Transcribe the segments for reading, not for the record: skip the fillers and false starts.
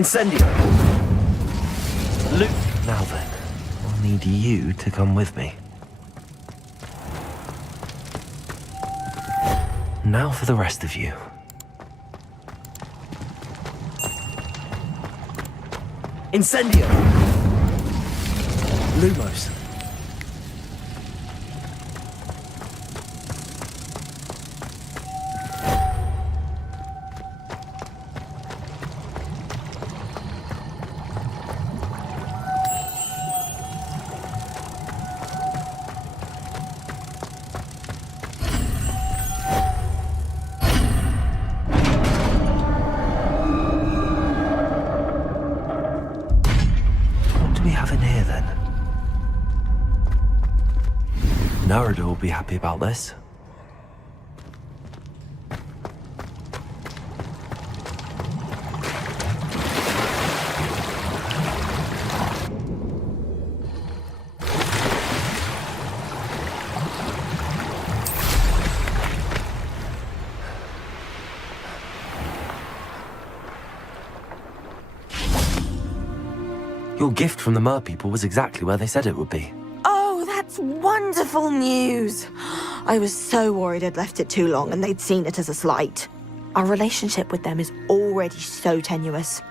Incendio! Luke! Now then, I'll need you to come with me. Now for the rest of you. Incendio! Lumos. Narada will be happy about this. Your gift from the Mer people was exactly where they said it would be. That's wonderful news. I was so worried I'd left it too long and they'd seen it as a slight. Our relationship with them is already so tenuous.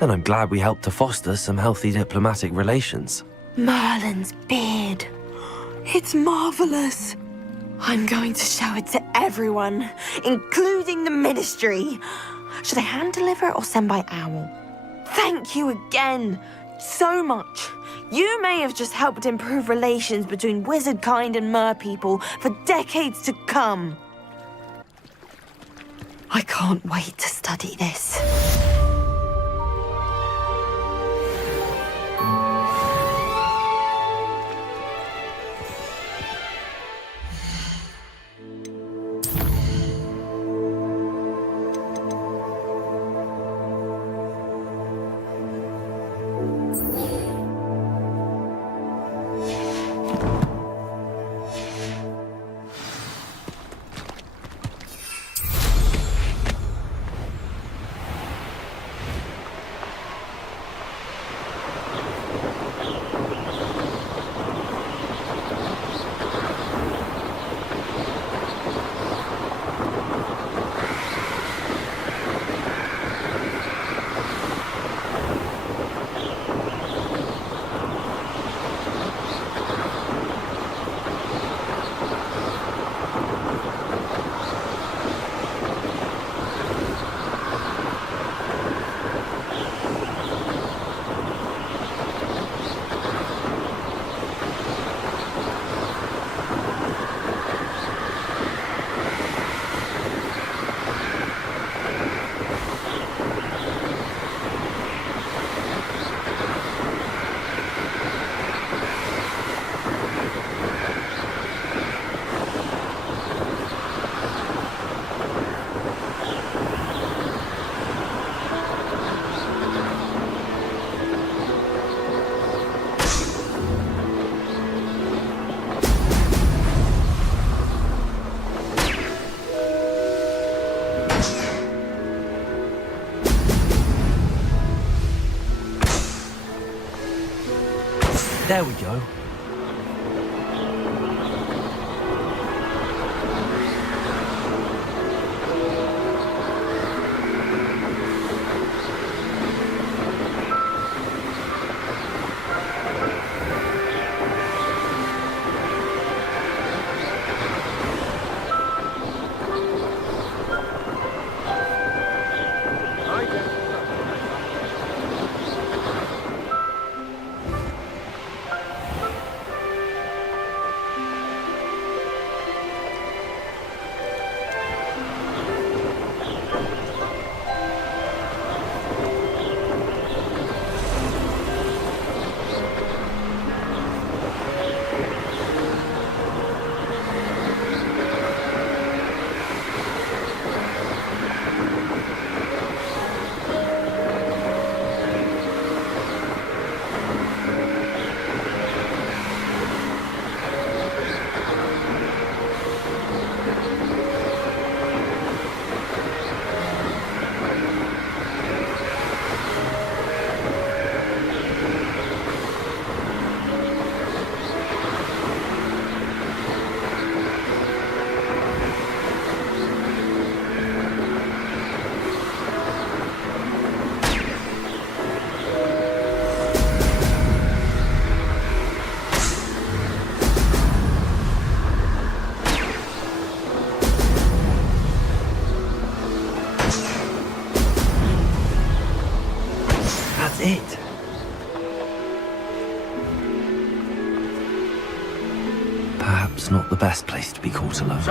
And I'm glad we helped to foster some healthy diplomatic relations. Merlin's beard. It's marvelous. I'm going to show it to everyone, including the Ministry. Should I hand deliver it or send by owl? Thank you again. So much. You may have just helped improve relations between wizard kind and mer people for decades to come. I can't wait to study this. There we go. it? Perhaps not the best place to be caught alone.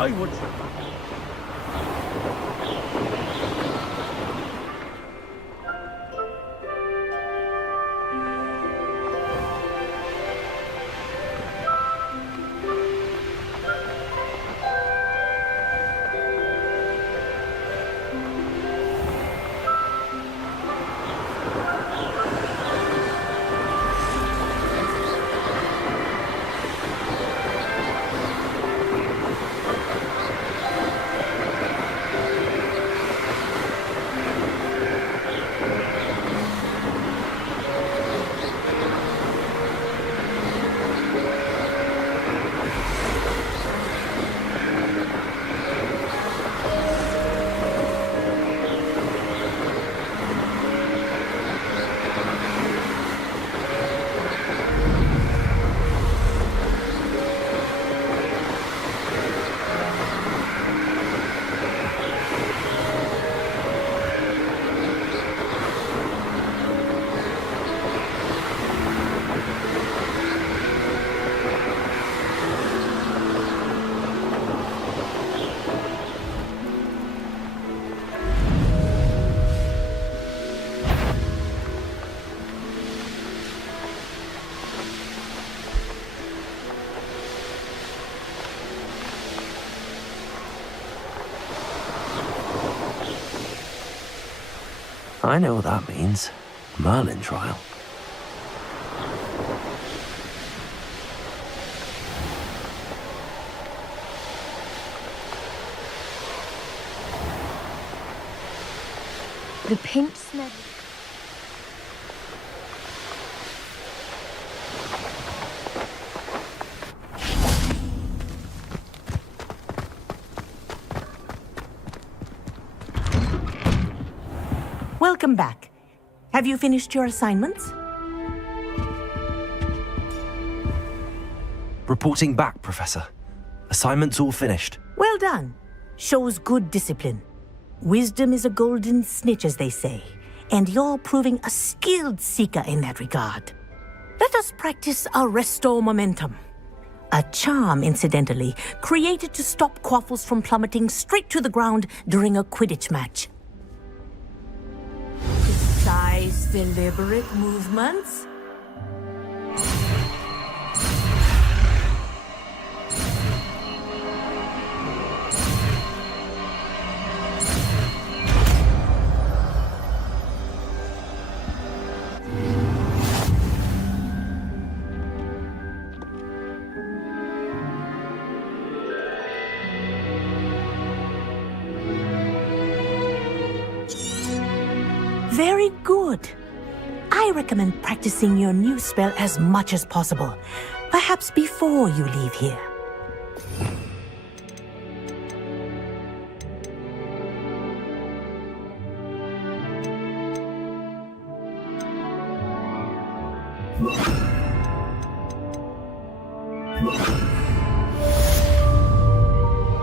I know what that means. Merlin trial. The pink smell. Welcome back. Have you finished your assignments? Reporting back, Professor. Assignments all finished. Well done. Shows good discipline. Wisdom is a golden snitch, as they say, and you're proving a skilled seeker in that regard. Let us practice Arresto Momentum. A charm, incidentally, created to stop quaffles from plummeting straight to the ground during a Quidditch match. Precise, deliberate movements. Very good. I recommend practicing your new spell as much as possible, perhaps before you leave here.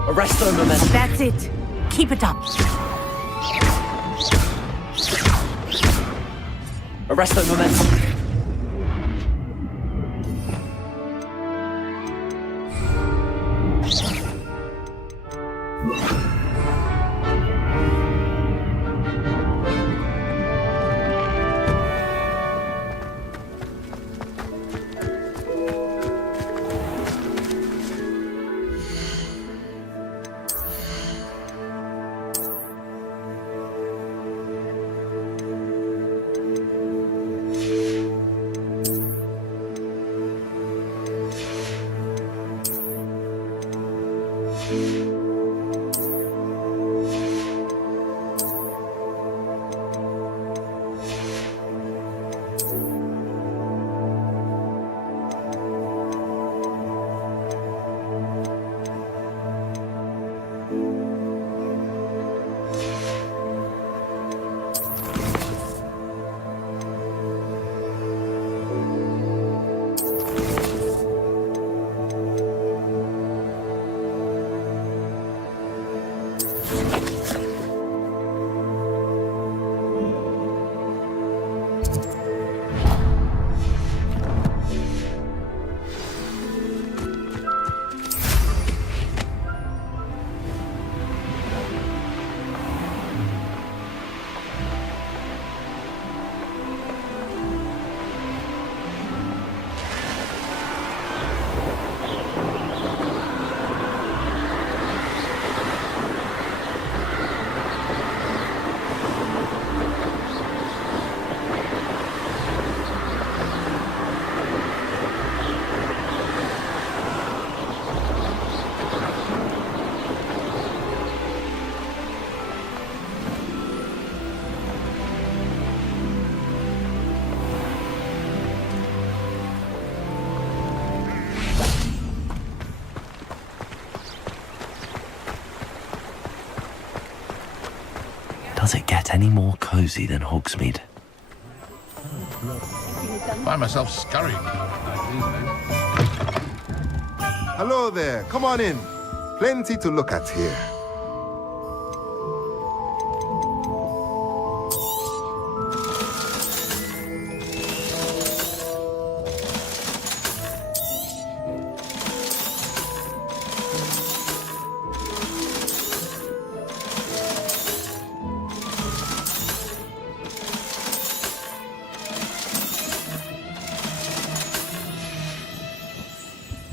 Arresto Momentum. That's it. Keep it up. Arresto Momentum. Does it get any more cozy than Hogsmeade? Find myself scurrying. Hello there. Come on in. Plenty to look at here.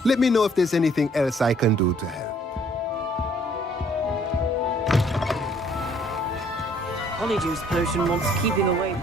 Let me know if there's anything else I can do to help. Honeyjuice potion wants keeping away.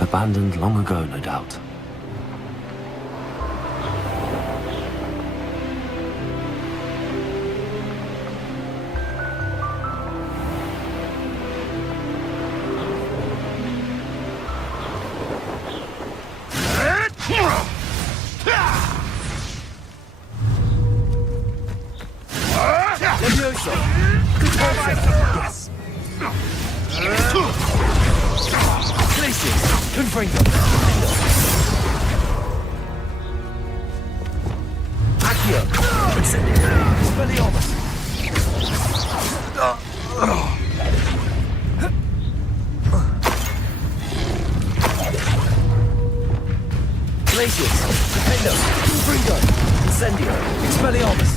Abandoned long ago, no doubt. Levioso! Good yes! Places! Confringo! Accio! Expelliarmus! Glacius! Defendo! Confringo! Incendio! Expelliarmus!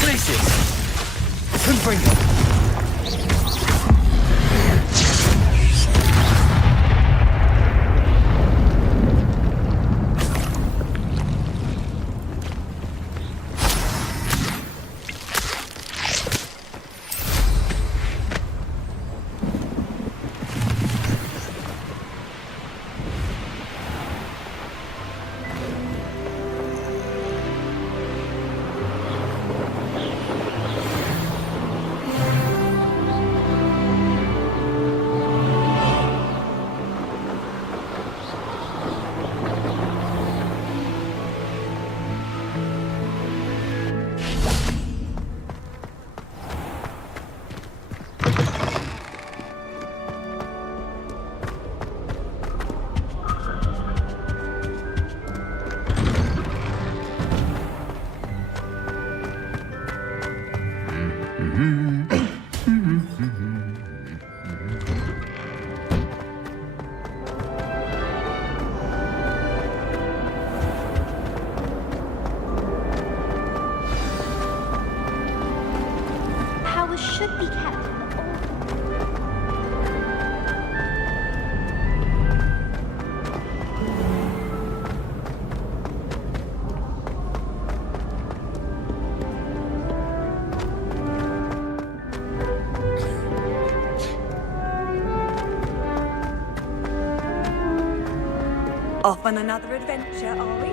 Glacius! Confringo! Powers should be kept in the old. Off on another adventure, are we?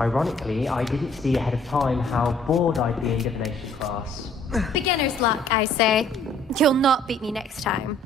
Ironically, I didn't see ahead of time how bored I'd be in divination class. Beginner's luck, I say. You'll not beat me next time.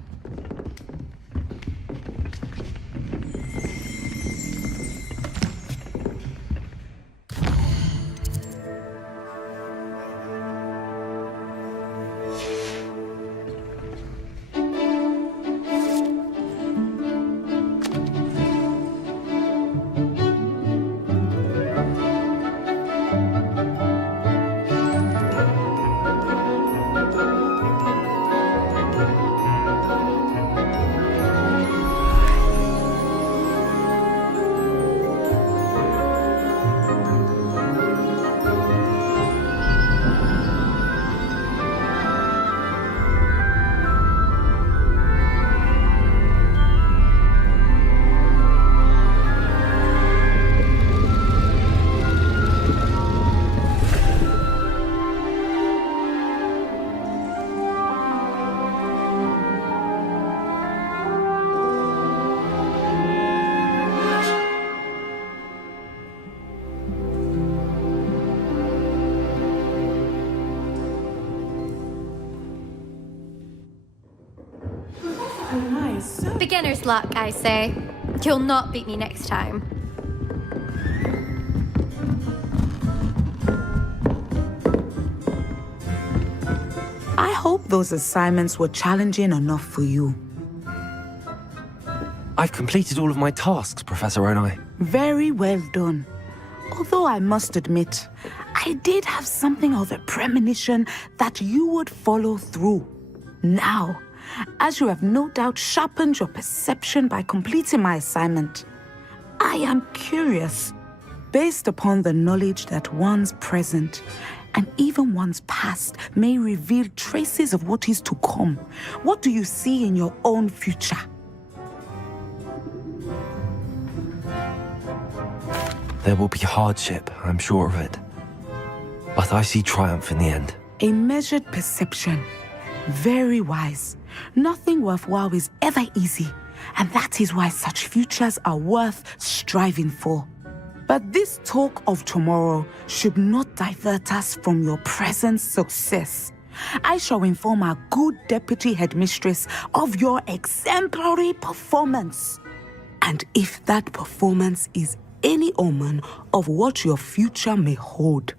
Beginner's luck, I say. You'll not beat me next time. I hope those assignments were challenging enough for you. I've completed all of my tasks, Professor Onai. Very well done. Although I must admit, I did have something of a premonition that you would follow through. Now, as you have no doubt sharpened your perception by completing my assignment, I am curious, based upon the knowledge that one's present and even one's past may reveal traces of what is to come. What do you see in your own future? There will be hardship, I'm sure of it. But I see triumph in the end. A measured perception. Very wise. Nothing worthwhile is ever easy, and that is why such futures are worth striving for. But this talk of tomorrow should not divert us from your present success. I shall inform our good deputy headmistress of your exemplary performance. And if that performance is any omen of what your future may hold,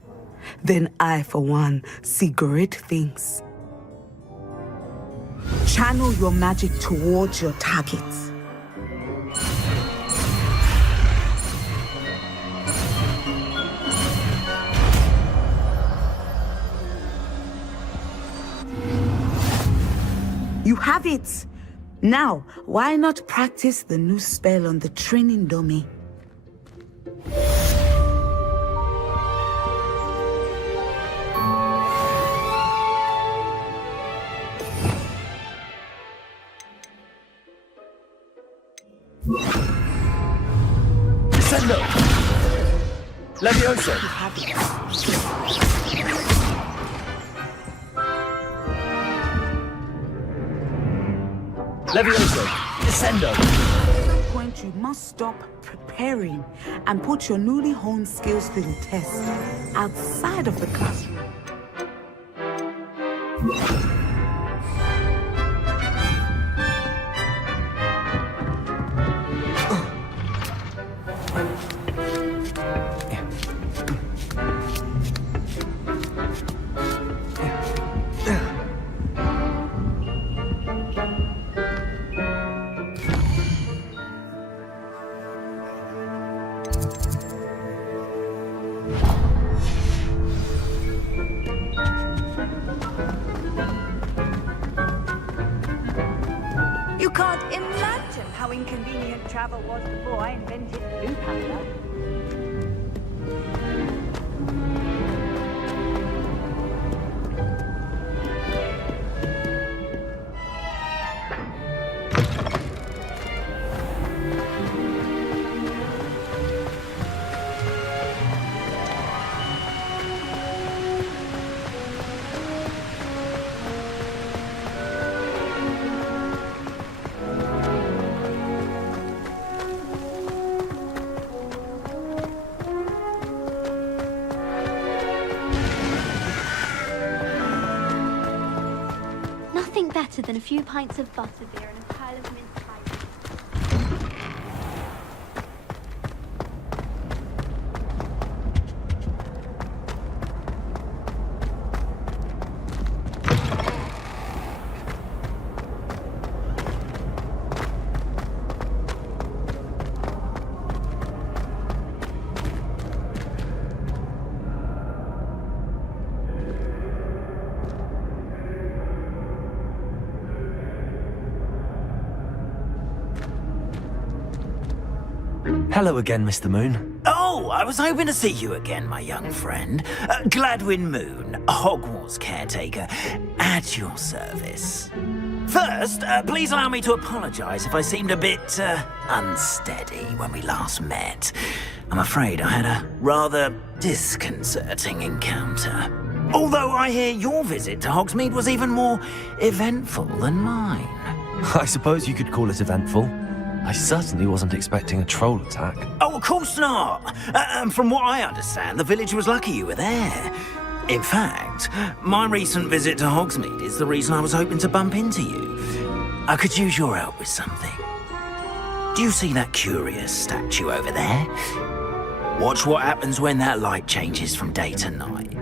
then I, for one, see great things. Channel your magic towards your targets. You have it! Now, why not practice the new spell on the training dummy? Descendo! Levioso! Levioso! Descendo! At some point, you must stop preparing and put your newly honed skills to the test outside of the classroom. You can't imagine how inconvenient travel was before I invented blue powder. Nothing better than a few pints of butterbeer and a pile of mince pies. Hello again, Mr. Moon. Oh, I was hoping to see you again, my young friend. Gladwin Moon, Hogwarts caretaker, at your service. First, please allow me to apologize if I seemed a bit unsteady when we last met. I'm afraid I had a rather disconcerting encounter. Although I hear your visit to Hogsmeade was even more eventful than mine. I suppose you could call it eventful. I certainly wasn't expecting a troll attack. Oh, of course not. From what I understand, the village was lucky you were there. In fact, my recent visit to Hogsmeade is the reason I was hoping to bump into you. I could use your help with something. Do you see that curious statue over there? Watch what happens when that light changes from day to night.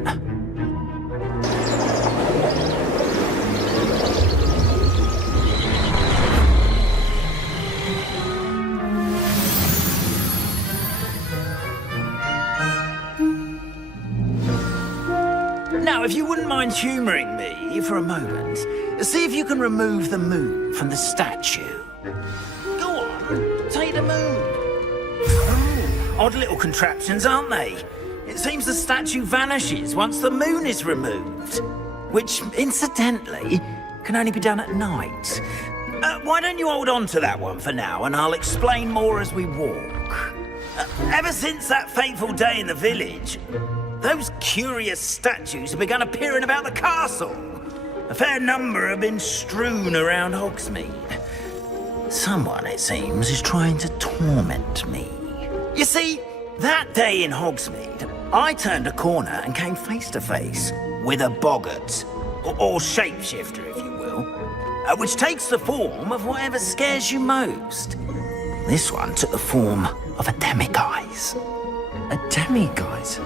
Now, if you wouldn't mind humouring me for a moment, see if you can remove the moon from the statue. Go on, take the moon. Oh, odd little contraptions, aren't they? It seems the statue vanishes once the moon is removed, which, incidentally, can only be done at night. Why don't you hold on to that one for now, and I'll explain more as we walk. Ever since that fateful day in the village, those curious statues have begun appearing about the castle. A fair number have been strewn around Hogsmeade. Someone, it seems, is trying to torment me. You see, that day in Hogsmeade, I turned a corner and came face to face with a boggart, or shapeshifter, if you will, which takes the form of whatever scares you most. This one took the form of a demiguise. A demiguise?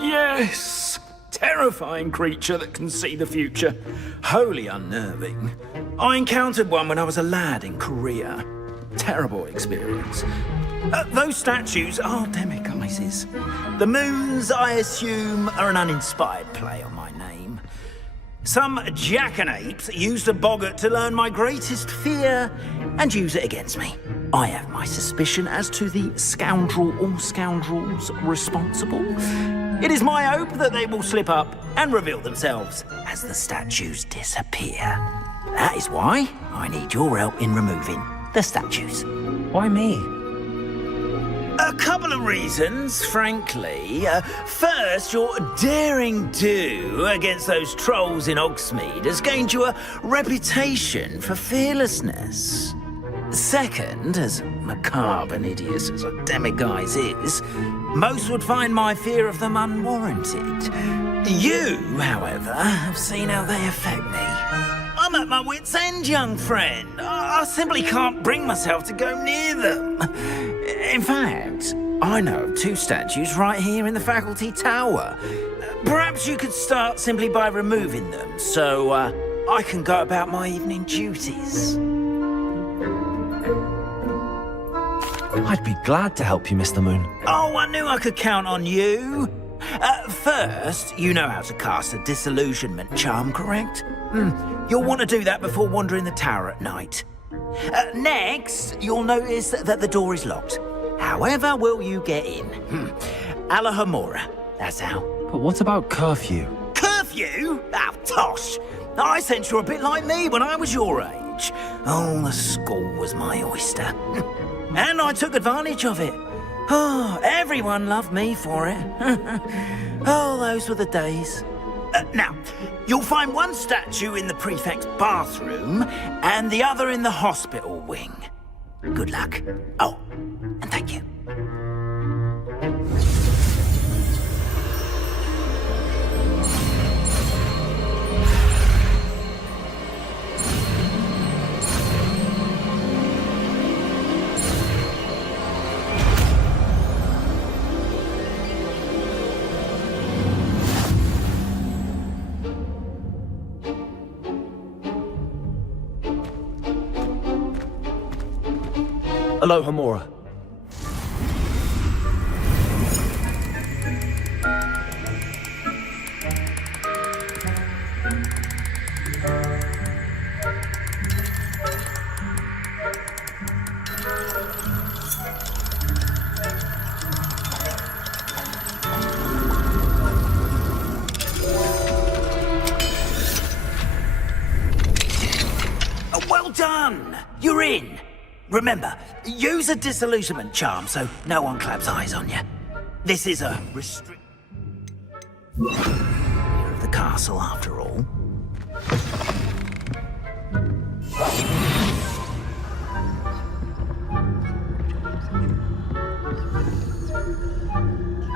Yes! Terrifying creature that can see the future. Wholly unnerving. I encountered one when I was a lad in Korea. Terrible experience. Those statues are demiguises. The moons, I assume, are an uninspired play on my name. Some jackanapes used a boggart to learn my greatest fear and use it against me. I have my suspicion as to the scoundrel or scoundrels responsible. It is my hope that they will slip up and reveal themselves as the statues disappear. That is why I need your help in removing the statues. Why me? A couple of reasons, frankly. First, your daring do against those trolls in Hogsmeade has gained you a reputation for fearlessness. Second, as macabre and hideous as a demiguise is, most would find my fear of them unwarranted. You, however, have seen how they affect me. I'm at my wit's end, young friend. I simply can't bring myself to go near them. In fact, I know of two statues right here in the faculty tower. Perhaps you could start simply by removing them, so I can go about my evening duties. I'd be glad to help you, Mr. Moon. Oh, I knew I could count on you. First, you know how to cast a disillusionment charm, correct? You'll want to do that before wandering the tower at night. Next, you'll notice that the door is locked. However will you get in? Alahomora, that's how. But what about curfew? Curfew? Oh, tosh. I sense you're a bit like me when I was your age. Oh, the school was my oyster. And I took advantage of it. Oh, everyone loved me for it. Oh, those were the days. Now, you'll find one statue in the prefect's bathroom and the other in the hospital wing. Good luck. Oh, and thank you. Alohomora. Well done! You're in. Remember, use a disillusionment charm so no one claps eyes on you. This is a restrict of the castle, after all.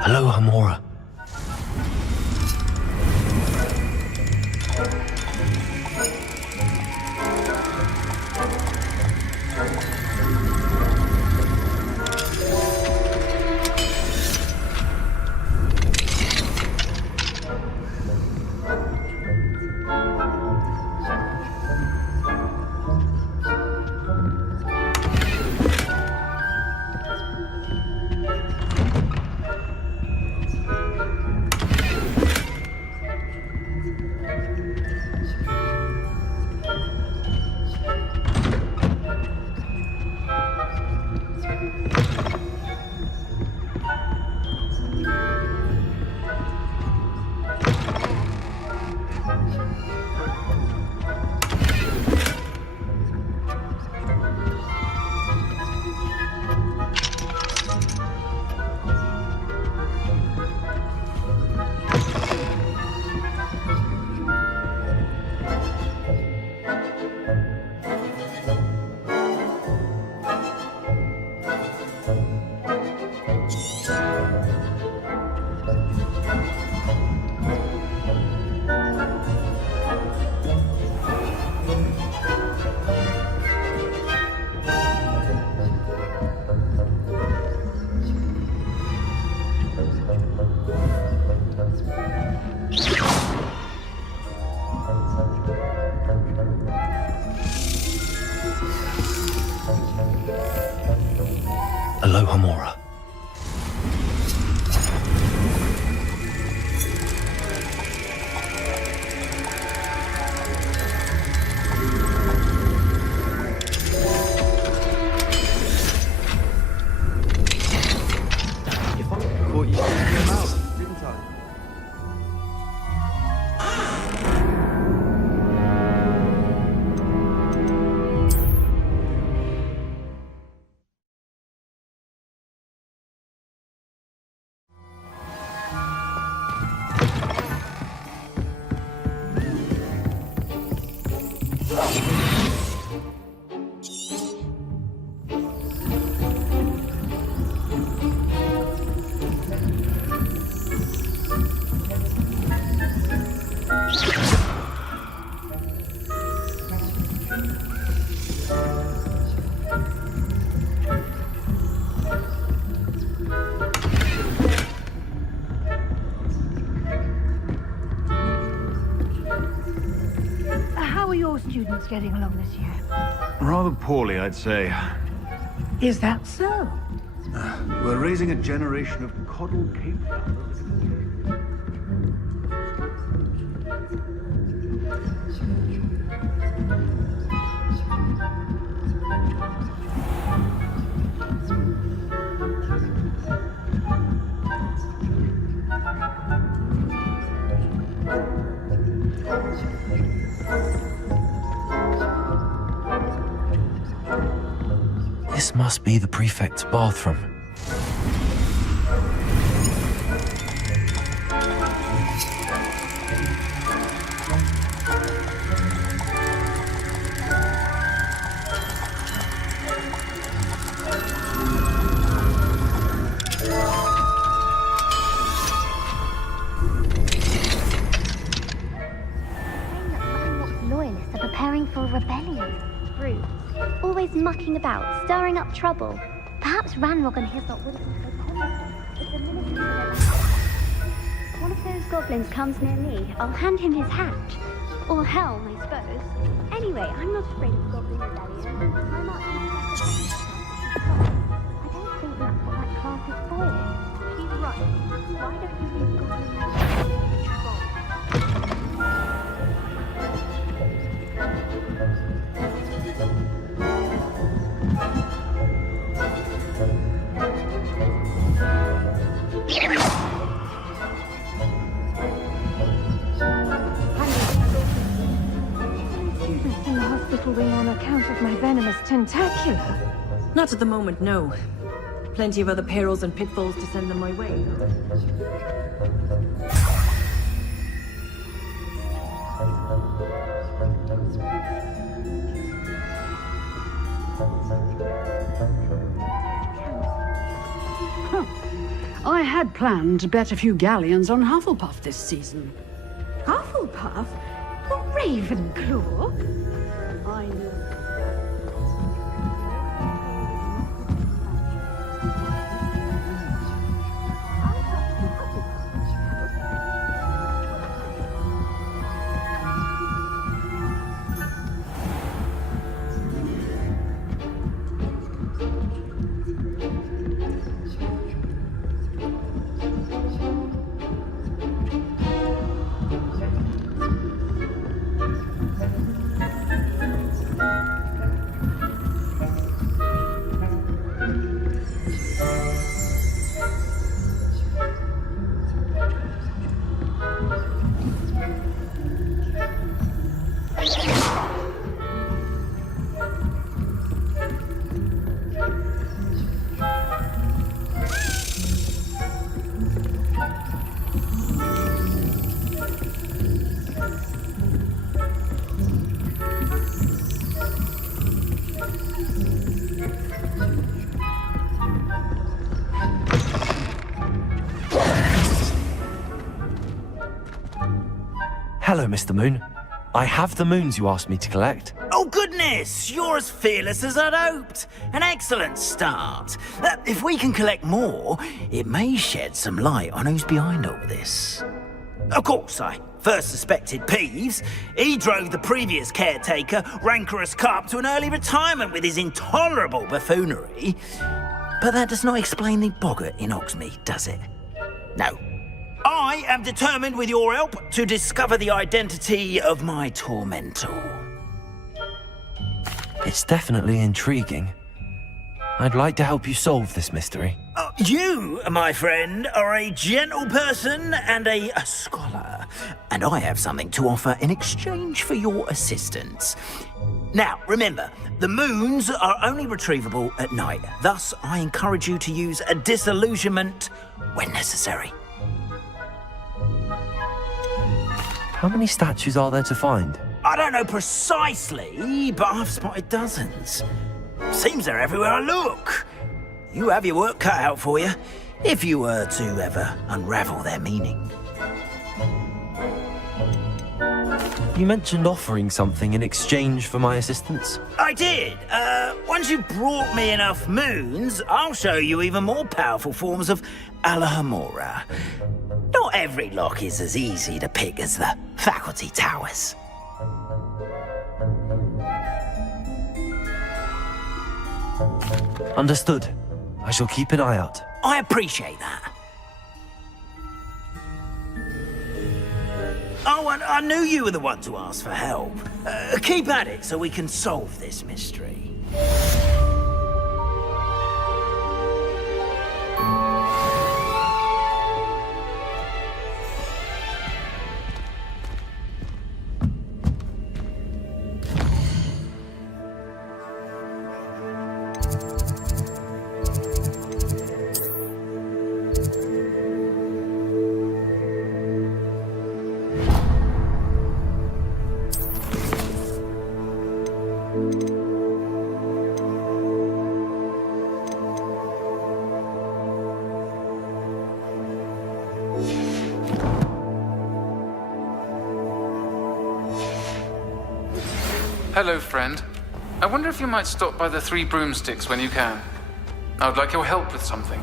Alohomora. Aloha Mora. Caught you in your mouth, didn't I? How are your students getting along this year? Rather poorly, I'd say. Is that so? We're raising a generation of coddled Cape Flounders. This must be the prefect's bathroom. Loyalists are preparing for a rebellion. Brutes. Always mucking about, stirring up trouble. Perhaps Ranrog and his lot wouldn't be so confident if the military were allowed. If one of those goblins comes near me, I'll hand him his hatch. Or helm, I suppose. Anyway, I'm not afraid of goblin rebellion. I'm up to I don't think that's what that class is for. She's right. Why don't you leave goblin In the hospital wing on account of my venomous tentacular? Not at the moment, no. Plenty of other perils and pitfalls to send them my way. I had planned to bet a few galleons on Hufflepuff this season. Hufflepuff? The Ravenclaw? I know. Hello, Mr. Moon. I have the moons you asked me to collect. Oh, goodness! You're as fearless as I'd hoped. An excellent start. If we can collect more, it may shed some light on who's behind all this. Of course, I first suspected Peeves. He drove the previous caretaker, Rancorous Carp, to an early retirement with his intolerable buffoonery. But that does not explain the boggart in Hogsmeade, does it? No. I am determined with your help to discover the identity of my tormentor. It's definitely intriguing. I'd like to help you solve this mystery. You, my friend, are a gentle person and a scholar, and I have something to offer in exchange for your assistance. Now, remember, the moons are only retrievable at night. Thus, I encourage you to use a disillusionment when necessary. How many statues are there to find? I don't know precisely, but I've spotted dozens. Seems they're everywhere I look. You have your work cut out for you, if you were to ever unravel their meaning. You mentioned offering something in exchange for my assistance. I did. Once you've brought me enough moons, I'll show you even more powerful forms of Alohomora. Not every lock is as easy to pick as the faculty towers. Understood. I shall keep an eye out. I appreciate that. Oh, and I knew you were the one to ask for help. Keep at it so we can solve this mystery. Hello, friend. I wonder if you might stop by the Three Broomsticks when you can. I would like your help with something.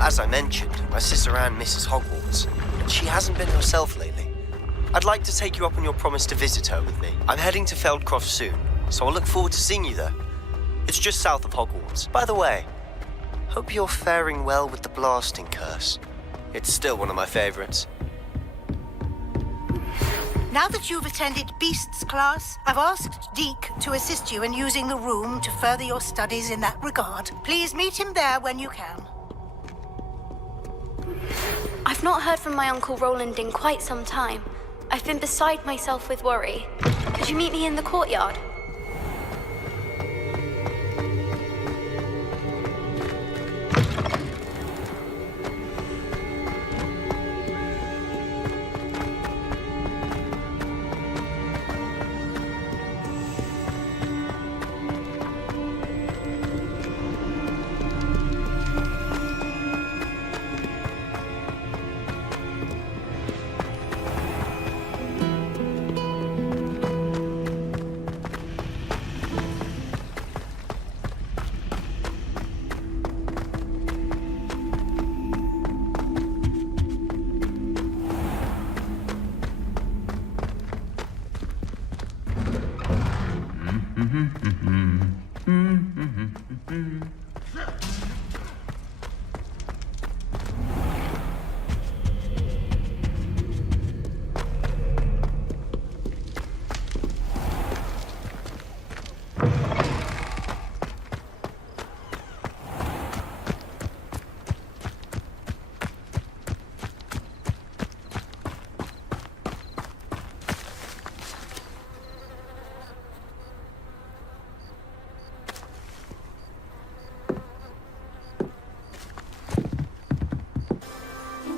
As I mentioned, my sister Anne misses Hogwarts, and she hasn't been herself lately. I'd like to take you up on your promise to visit her with me. I'm heading to Feldcroft soon, so I'll look forward to seeing you there. It's just south of Hogwarts. By the way, hope you're faring well with the blasting curse. It's still one of my favorites. Now that you've attended Beasts class, I've asked Deke to assist you in using the room to further your studies in that regard. Please meet him there when you can. I've not heard from my Uncle Roland in quite some time. I've been beside myself with worry. Could you meet me in the courtyard?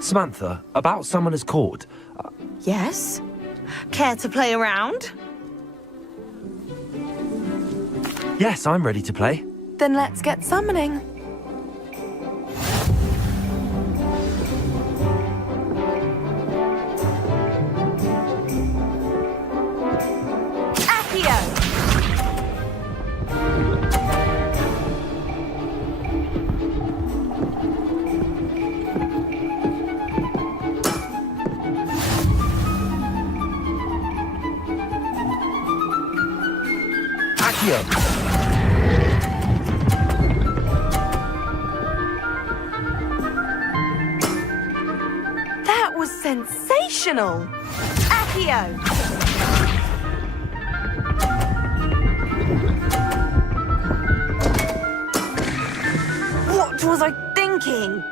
Samantha, about Summoner's Court. Yes? Care to play around? Yes, I'm ready to play. Then let's get summoning. sensational! Accio! What was I thinking?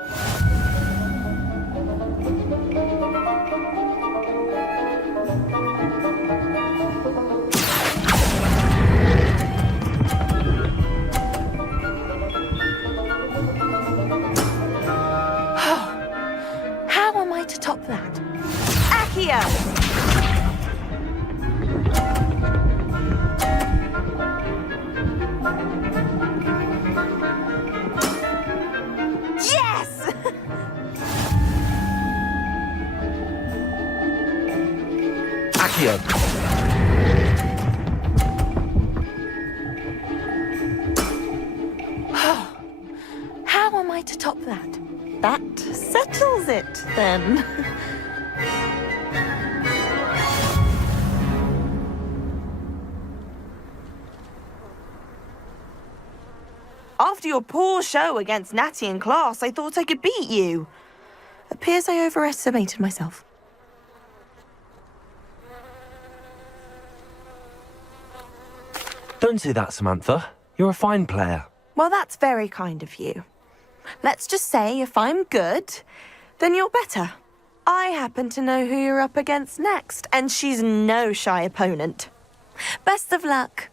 How am I to top that? Accio! Yes! Accio! How am I to top that? That settles it, then. After your poor show against Natty in class, I thought I could beat you. Appears I overestimated myself. Don't say that, Samantha. You're a fine player. Well, that's very kind of you. Let's just say if I'm good, then you're better. I happen to know who you're up against next, and she's no shy opponent. Best of luck.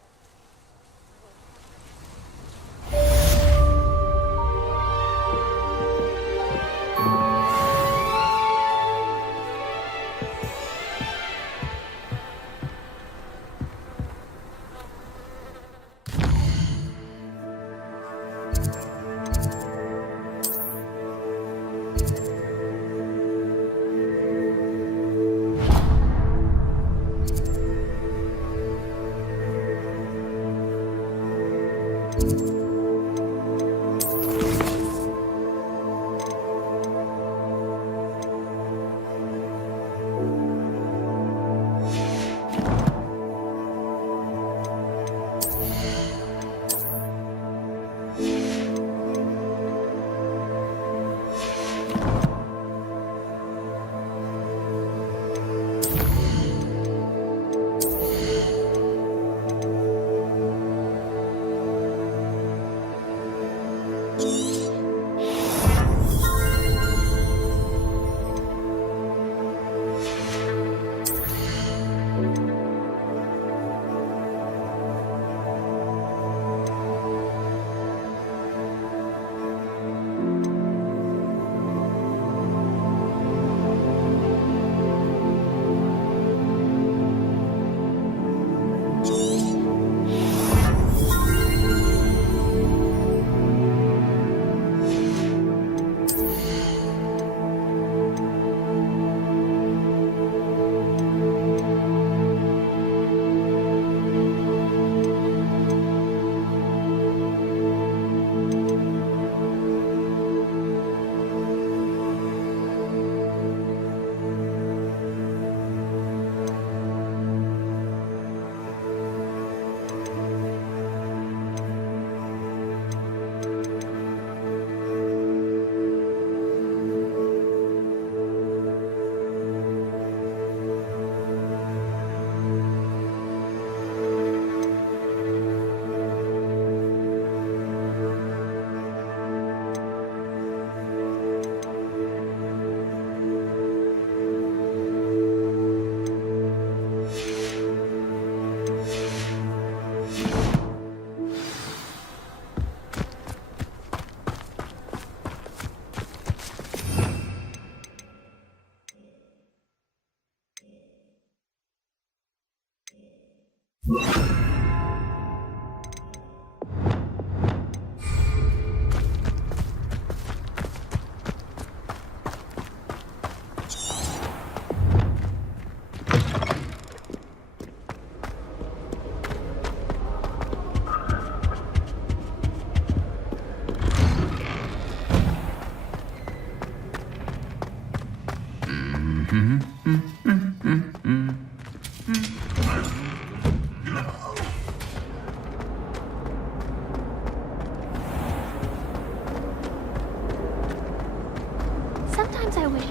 Sometimes I wish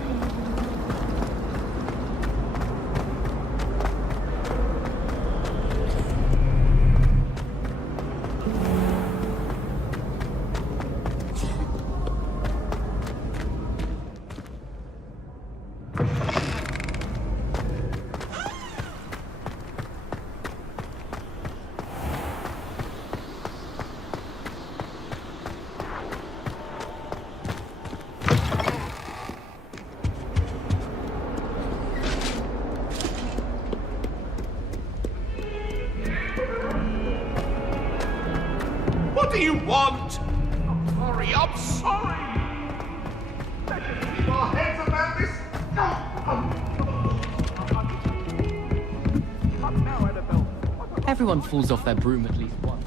do you want? I'm sorry. Let's just keep our heads about this. Everyone falls off their broom at least once.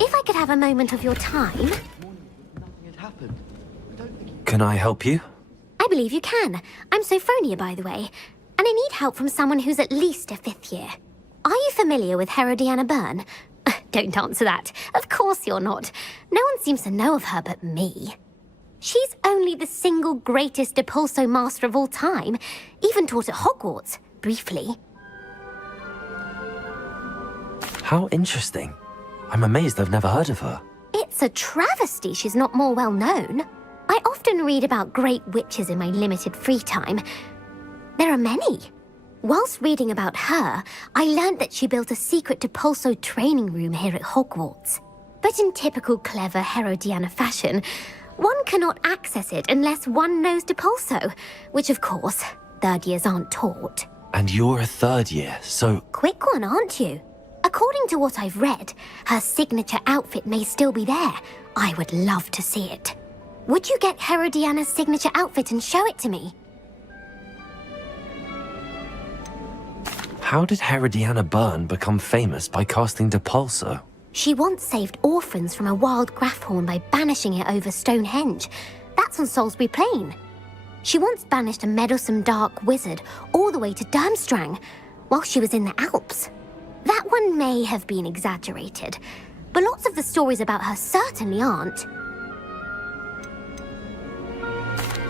If I could have a moment of your time... Can I help you? I believe you can. I'm Sophronia, by the way. And I need help from someone who's at least a 5th year. Are you familiar with Herodiana Byrne? Don't answer that. Of course you're not. No one seems to know of her but me. She's only the single greatest Depulso master of all time. Even taught at Hogwarts, briefly. How interesting. I'm amazed I've never heard of her. It's a travesty she's not more well known. I often read about great witches in my limited free time. There are many. Whilst reading about her, I learned that she built a secret Depulso training room here at Hogwarts. But in typical clever Herodiana fashion, one cannot access it unless one knows Depulso, which of course, 3rd years aren't taught. And you're a 3rd year, so... Quick one, aren't you? According to what I've read, her signature outfit may still be there. I would love to see it. Would you get Herodiana's signature outfit and show it to me? How did Herodiana Byrne become famous by casting Depulso? She once saved orphans from a wild Grafhorn by banishing it over Stonehenge. That's on Salisbury Plain. She once banished a meddlesome dark wizard all the way to Durmstrang while she was in the Alps. That one may have been exaggerated, but lots of the stories about her certainly aren't.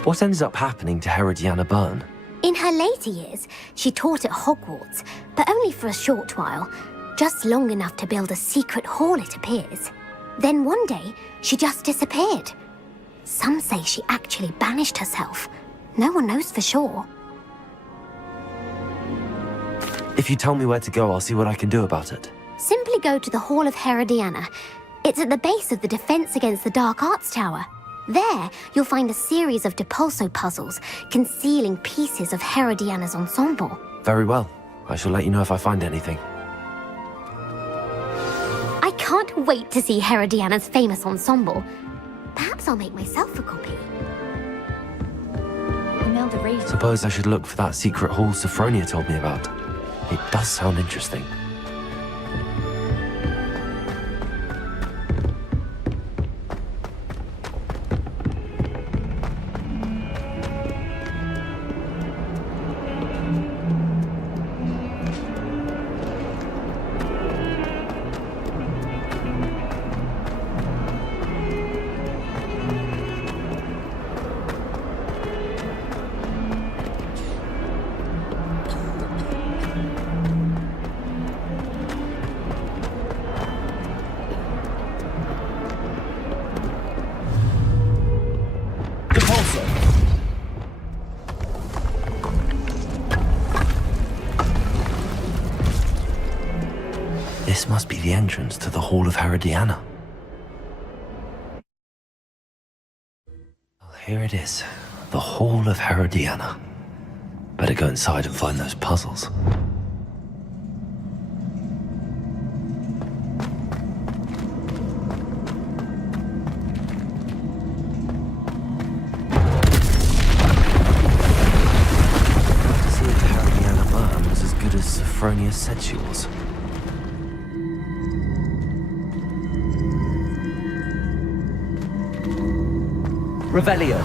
What ended up happening to Herodiana Byrne? In her later years, she taught at Hogwarts, but only for a short while, just long enough to build a secret hall, it appears. Then one day, she just disappeared. Some say she actually banished herself. No one knows for sure. If you tell me where to go, I'll see what I can do about it. Simply go to the Hall of Herodiana. It's at the base of the Defense Against the Dark Arts Tower. There, you'll find a series of Depulso puzzles concealing pieces of Herodiana's ensemble. Very well. I shall let you know if I find anything. I can't wait to see Herodiana's famous ensemble. Perhaps I'll make myself a copy. Imelda raised... Suppose I should look for that secret hall Sophronia told me about. It does sound interesting. This must be the entrance to the Hall of Herodiana. Well, here it is, the Hall of Herodiana. Better go inside and find those puzzles. To see if Herodiana Byrne was as good as Sophronia said she was. Revelio.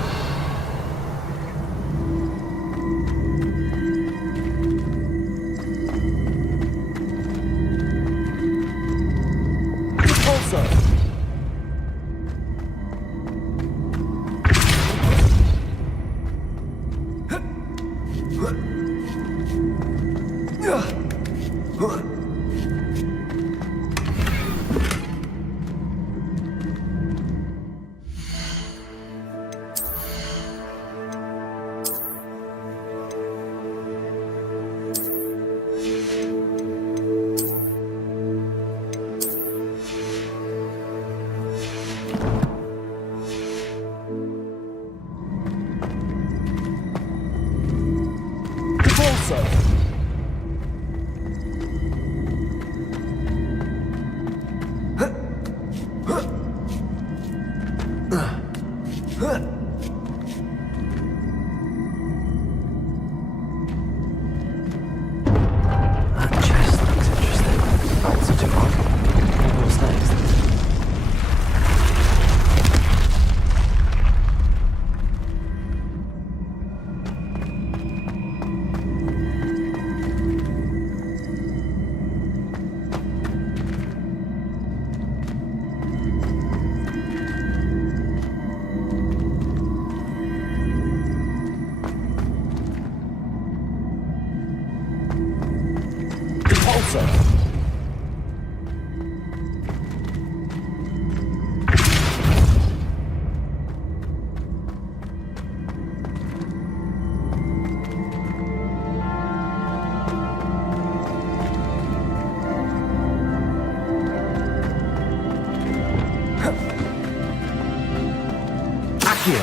Repulsor! That chest looks interesting. Not such a lot. What's next? Repulsor! Accio!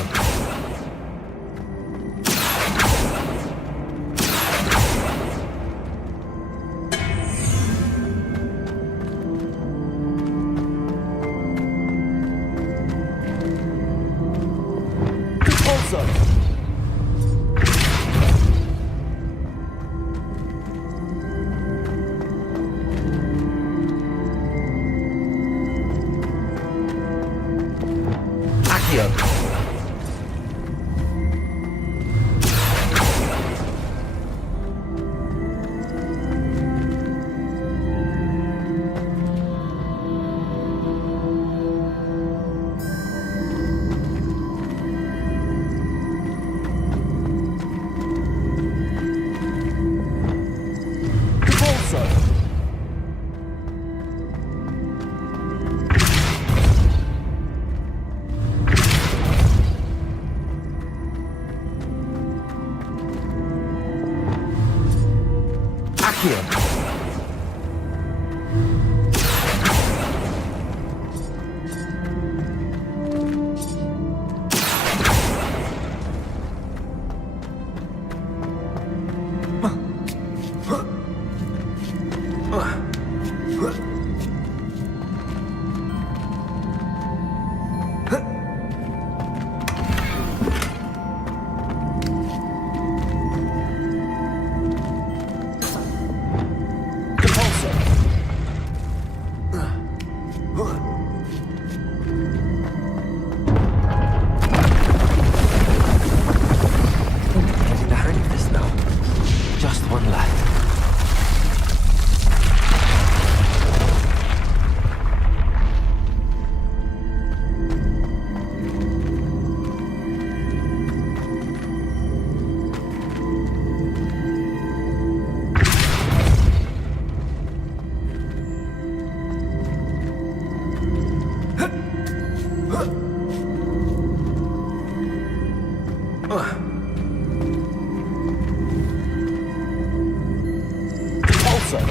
Repulsor! Accio! Repulsor! Accio! Getting the hang of this now. Just one left. Repulsor!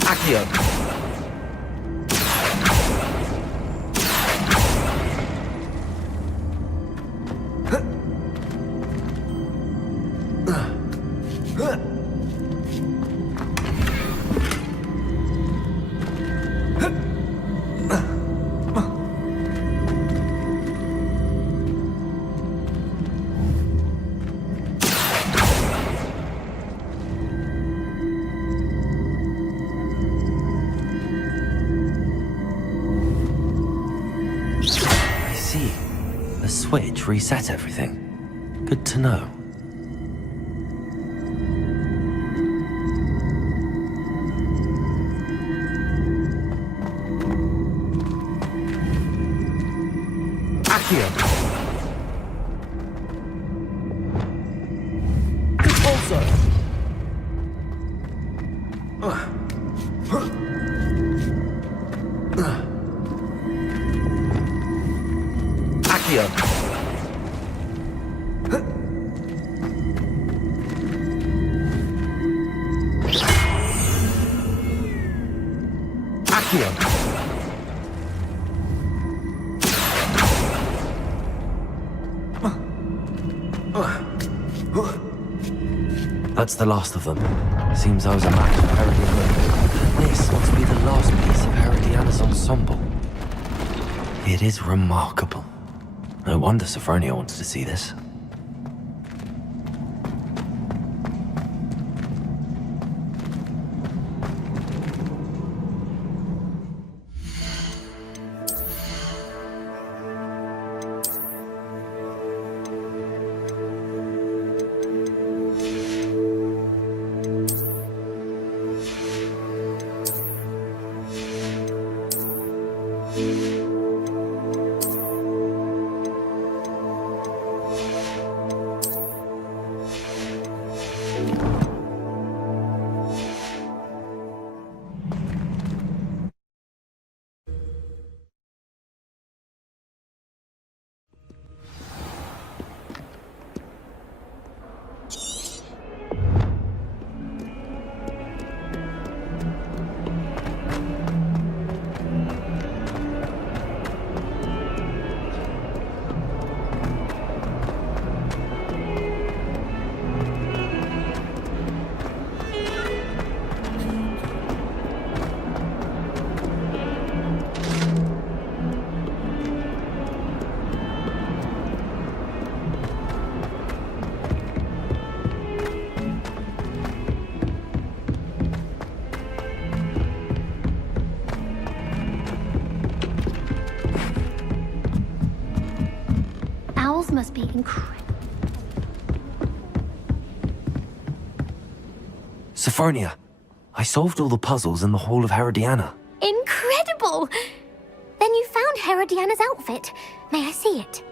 Accio! I see. The switch reset everything. Good to know. Accio! Repulsor! Accio! Accio! That's the last of them. Seems I was a match for Herodiana. This must be the last piece of Herodiana's ensemble. It is remarkable. No wonder Sophronia wanted to see this. Owls must be incredible. Sophronia, I solved all the puzzles in the Hall of Herodiana. Incredible! Then you found Herodiana's outfit. May I see it?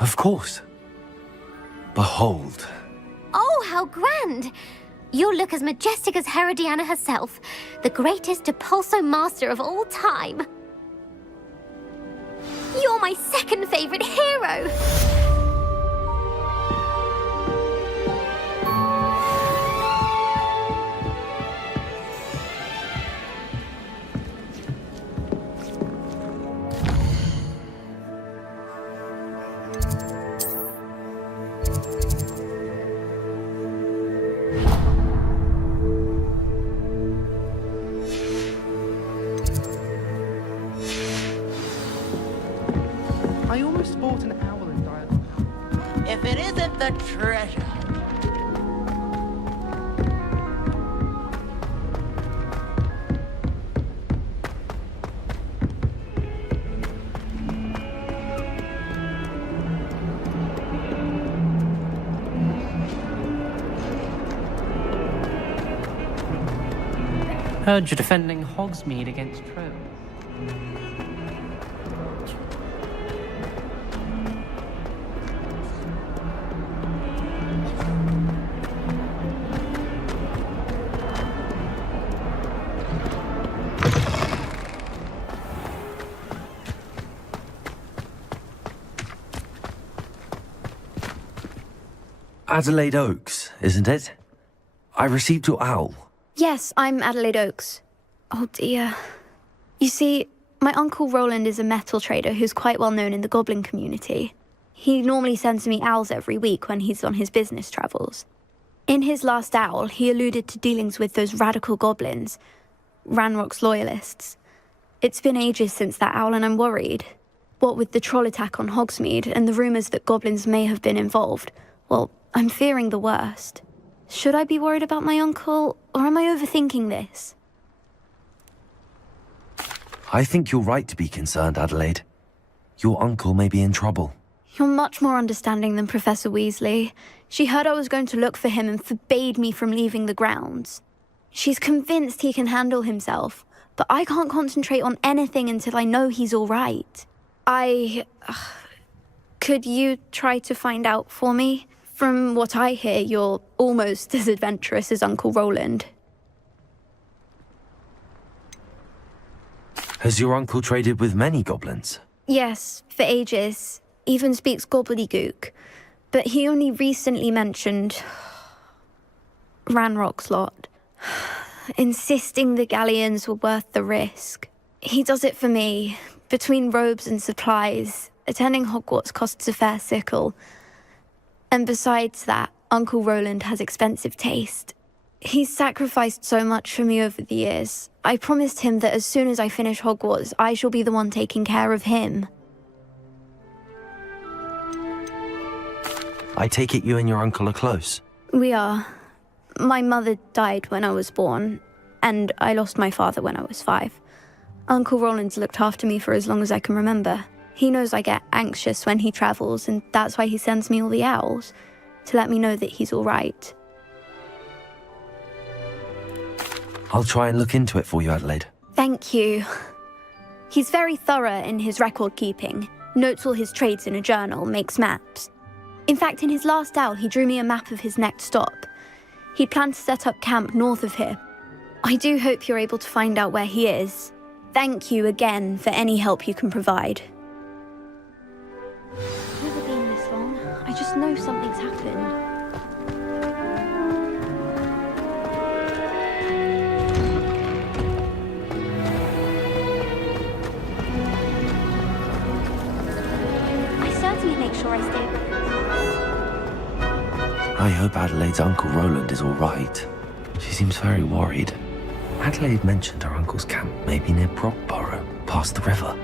Of course. Behold. Oh, how grand! You'll look as majestic as Herodiana herself, the greatest Depulso master of all time. You're my second favorite hero! I almost bought an owl in Diadem. If it isn't the treasure. Heard you're defending Hogsmeade against trolls. Adelaide Oaks, isn't it? I received your owl. Yes, I'm Adelaide Oaks. Oh dear. You see, my Uncle Roland is a metal trader who's quite well known in the goblin community. He normally sends me owls every week when he's on his business travels. In his last owl, he alluded to dealings with those radical goblins, Ranrock's loyalists. It's been ages since that owl and I'm worried. What with the troll attack on Hogsmeade and the rumours that goblins may have been involved, well, I'm fearing the worst. Should I be worried about my uncle, or am I overthinking this? I think you're right to be concerned, Adelaide. Your uncle may be in trouble. You're much more understanding than Professor Weasley. She heard I was going to look for him and forbade me from leaving the grounds. She's convinced he can handle himself, but I can't concentrate on anything until I know he's all right. Could you try to find out for me? From what I hear, you're almost as adventurous as Uncle Roland. Has your uncle traded with many goblins? Yes, for ages. Even speaks gobbledygook. But he only recently mentioned Ranrock's lot, insisting the galleons were worth the risk. He does it for me, Between robes and supplies, attending Hogwarts costs a fair sickle. And besides that, Uncle Roland has expensive taste. He's sacrificed so much for me over the years. I promised him that as soon as I finish Hogwarts, I shall be the one taking care of him. I take it you and your uncle are close. We are. My mother died when I was born, and I lost my father when I was 5. Uncle Roland's looked after me for as long as I can remember. He knows I get anxious when he travels, and that's why he sends me all the owls, to let me know that he's all right. I'll try and look into it for you, Adelaide. Thank you. He's very thorough in his record keeping, notes all his trades in a journal, makes maps. In fact, in his last owl, he drew me a map of his next stop. He planned to set up camp north of here. I do hope you're able to find out where he is. Thank you again for any help you can provide. Never been this long. I just know something's happened. I certainly make sure I stay with you. I hope Adelaide's Uncle Roland is all right. She seems very worried. Adelaide mentioned her uncle's camp may be near Brockborough, past the river.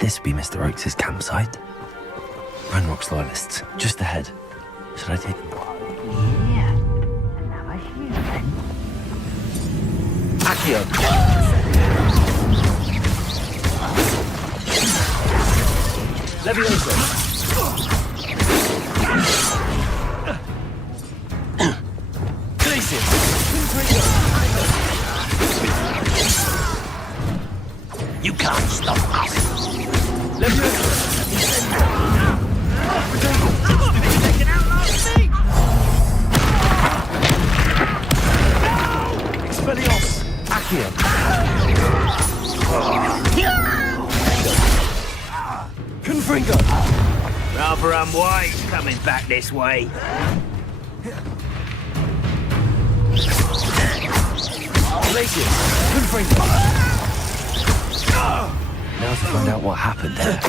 This be Mr. Oakes' campsite? Ranrock's loyalists, just ahead. Should I take them? Yeah. Now I hear then. Accio! Levioso! Glacius! You can't stop us! Expelliarmus! Accio! Confringo! Rather unwise coming back this way. Glacius! Confringo! Now to find out what happened there.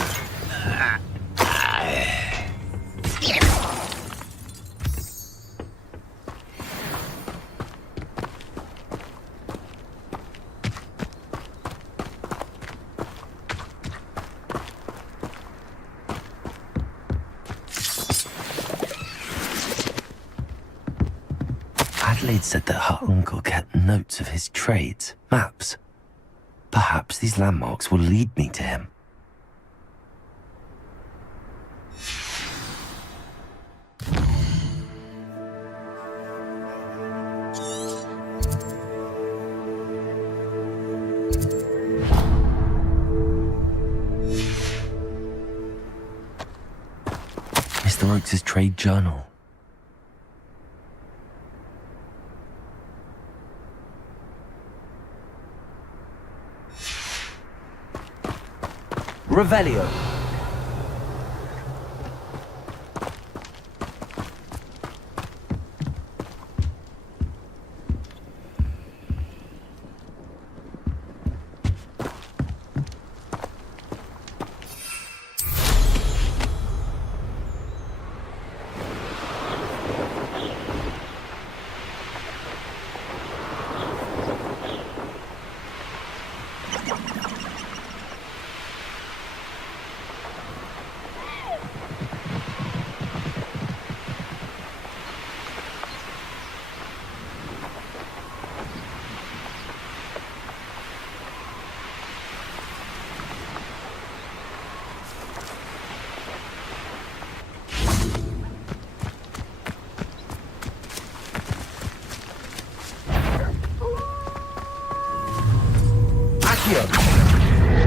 Adelaide said that her uncle kept notes of his trades, maps. Perhaps these landmarks will lead me to him. Mr. Oakes' trade journal. Revelio.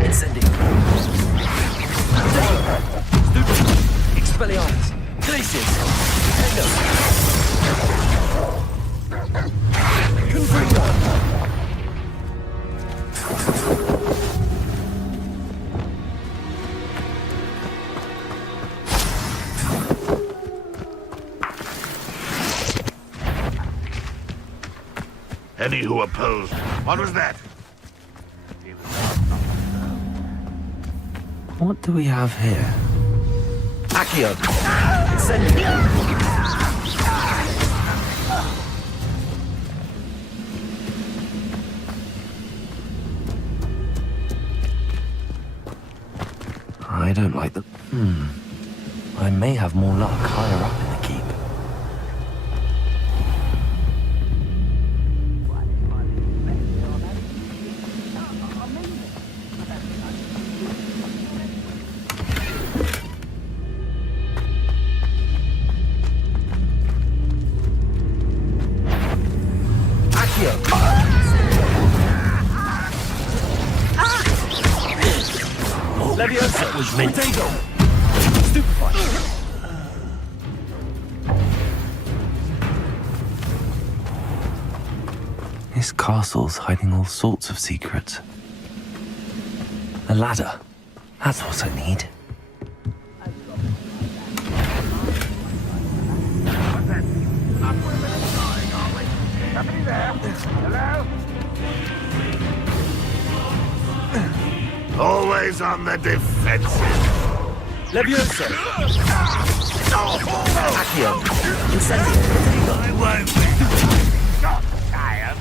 Incendio. Expelliarmus. Glacius. Confringo. Any who opposed. What was that? What do we have here? Accio! Incendio! I don't like the... I may have more luck higher up in the keep. Leviosa was meant to go. Stupefy. This castle's hiding all sorts of secrets. A ladder. That's what I need. Somebody there? Hello? Always on the defensive. Leviosa! Accio! Incendio! I won't be. Not tired.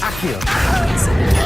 Accio! Incendio!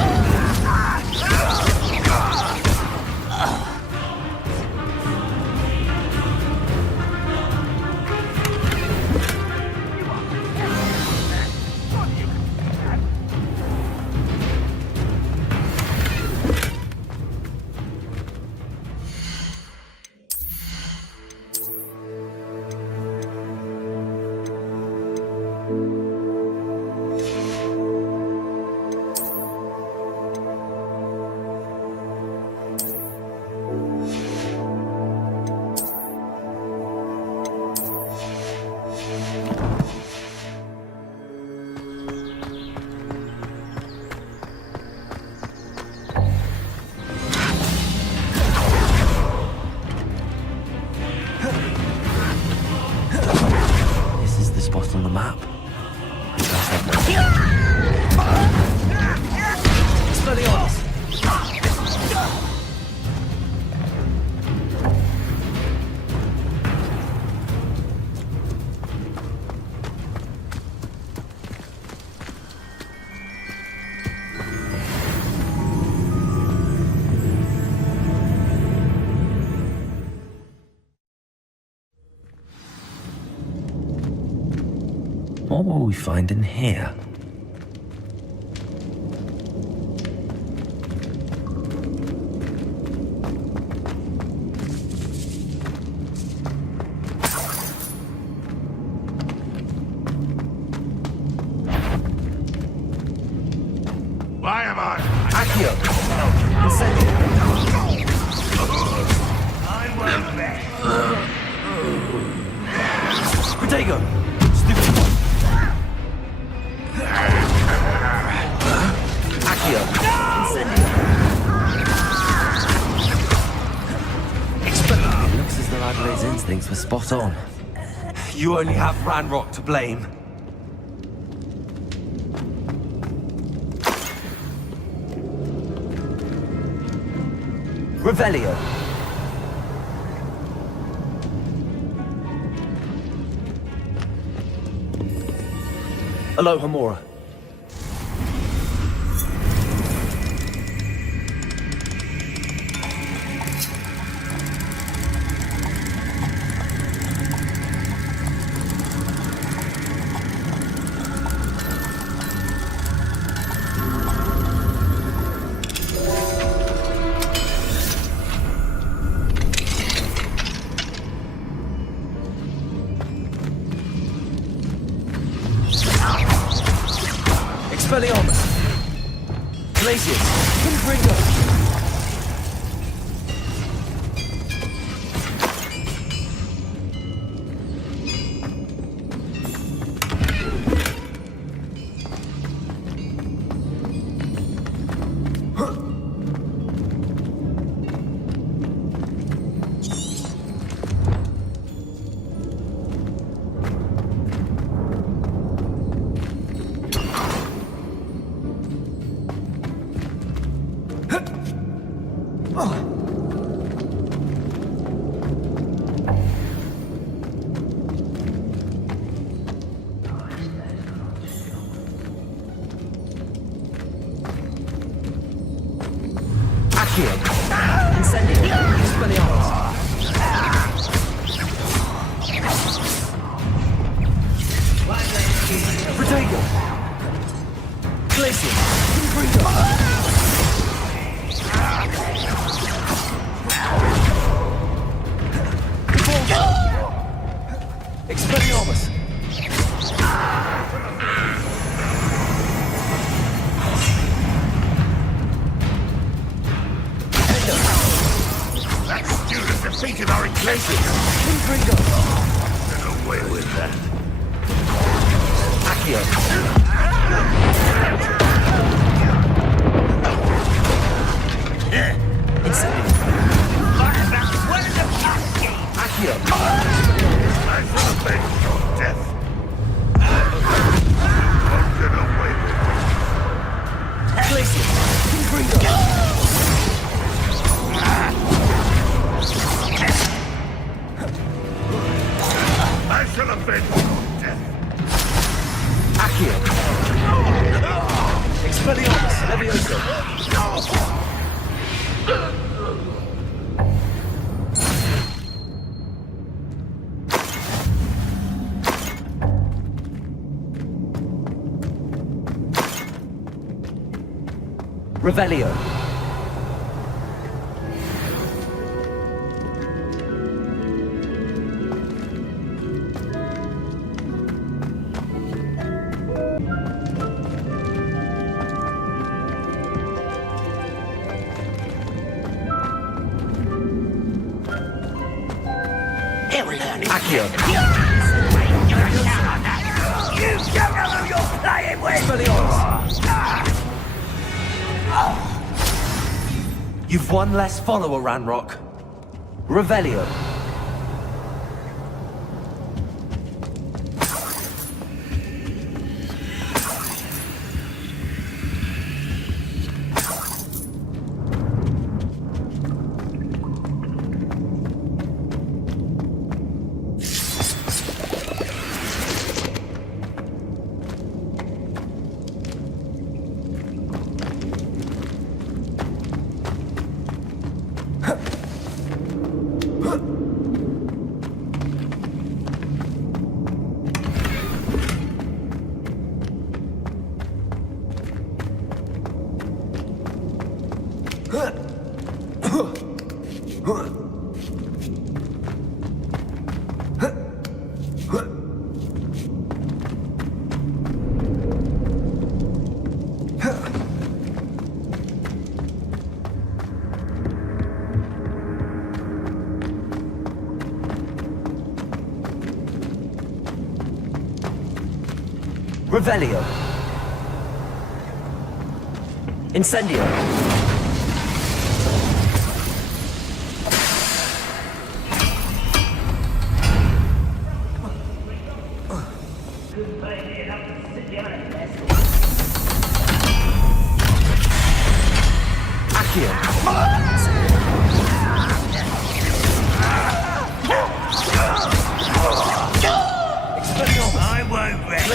On the map. Expelliarmus! What will we find in here? Why am I? Accio! Incendio! I won't bet. Protego! Stupid one! Accio! Incendio! It looks as though Adelaide's instincts were spot on. You only have Ranrock to blame. Revelio. Aloha Mora. Expelliarmus! Glacius! Confringo! Incendio! Expelliarmus! Protego! Glacius! Confringo! Expelliarmus! Defeated our Glacius! Confringo! Get away with that. Accio! Incendio! Accio! I shall avenge your death. Won't get away with it. Glacius! Confringo! I shall avenge your death. Accio! Expelliarmus! Levioso! Revelio. Accio. You don't know who you're playing with! You've one less follower, Ranrock. Revelio. Revelio. Incendio! I won't rest.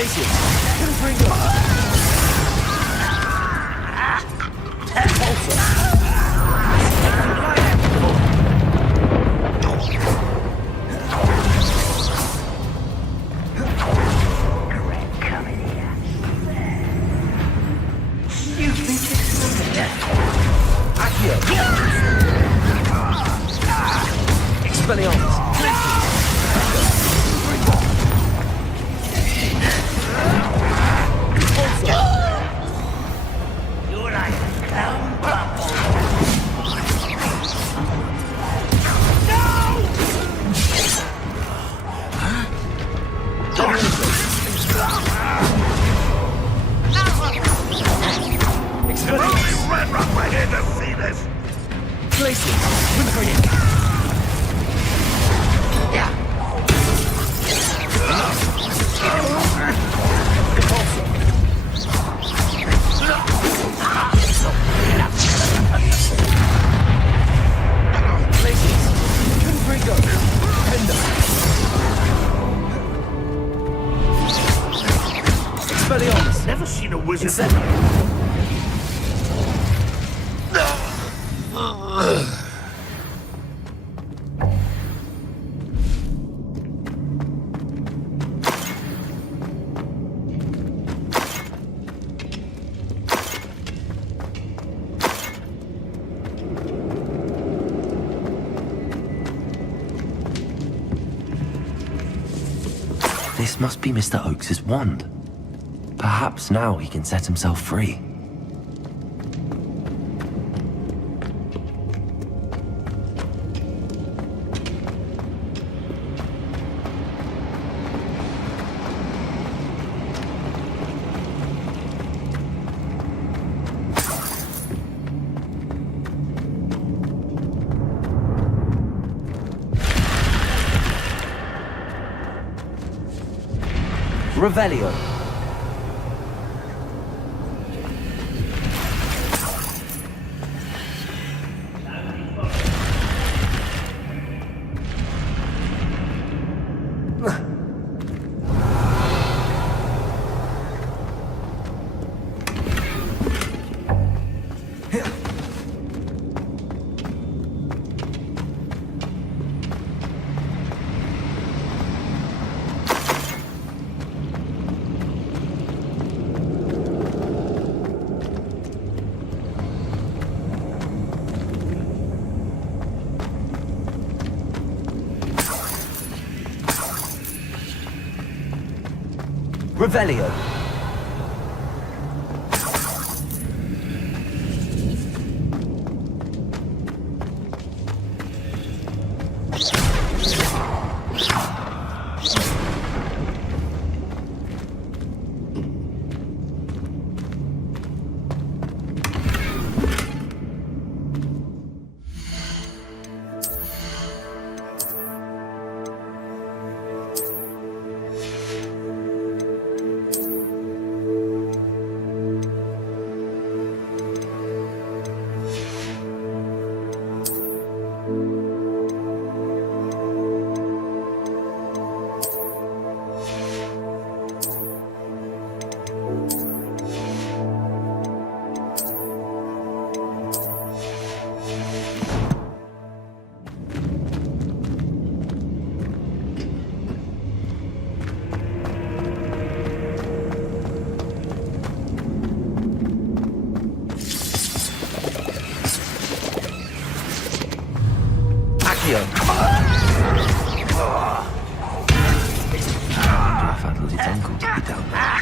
You're like a clown bubble. Only Red Rock right here to see this. Never seen a wizard. This must be Mr. Oakes's wand. Perhaps now he can set himself free. Revelio. Revelio. I've had his uncle to be down there.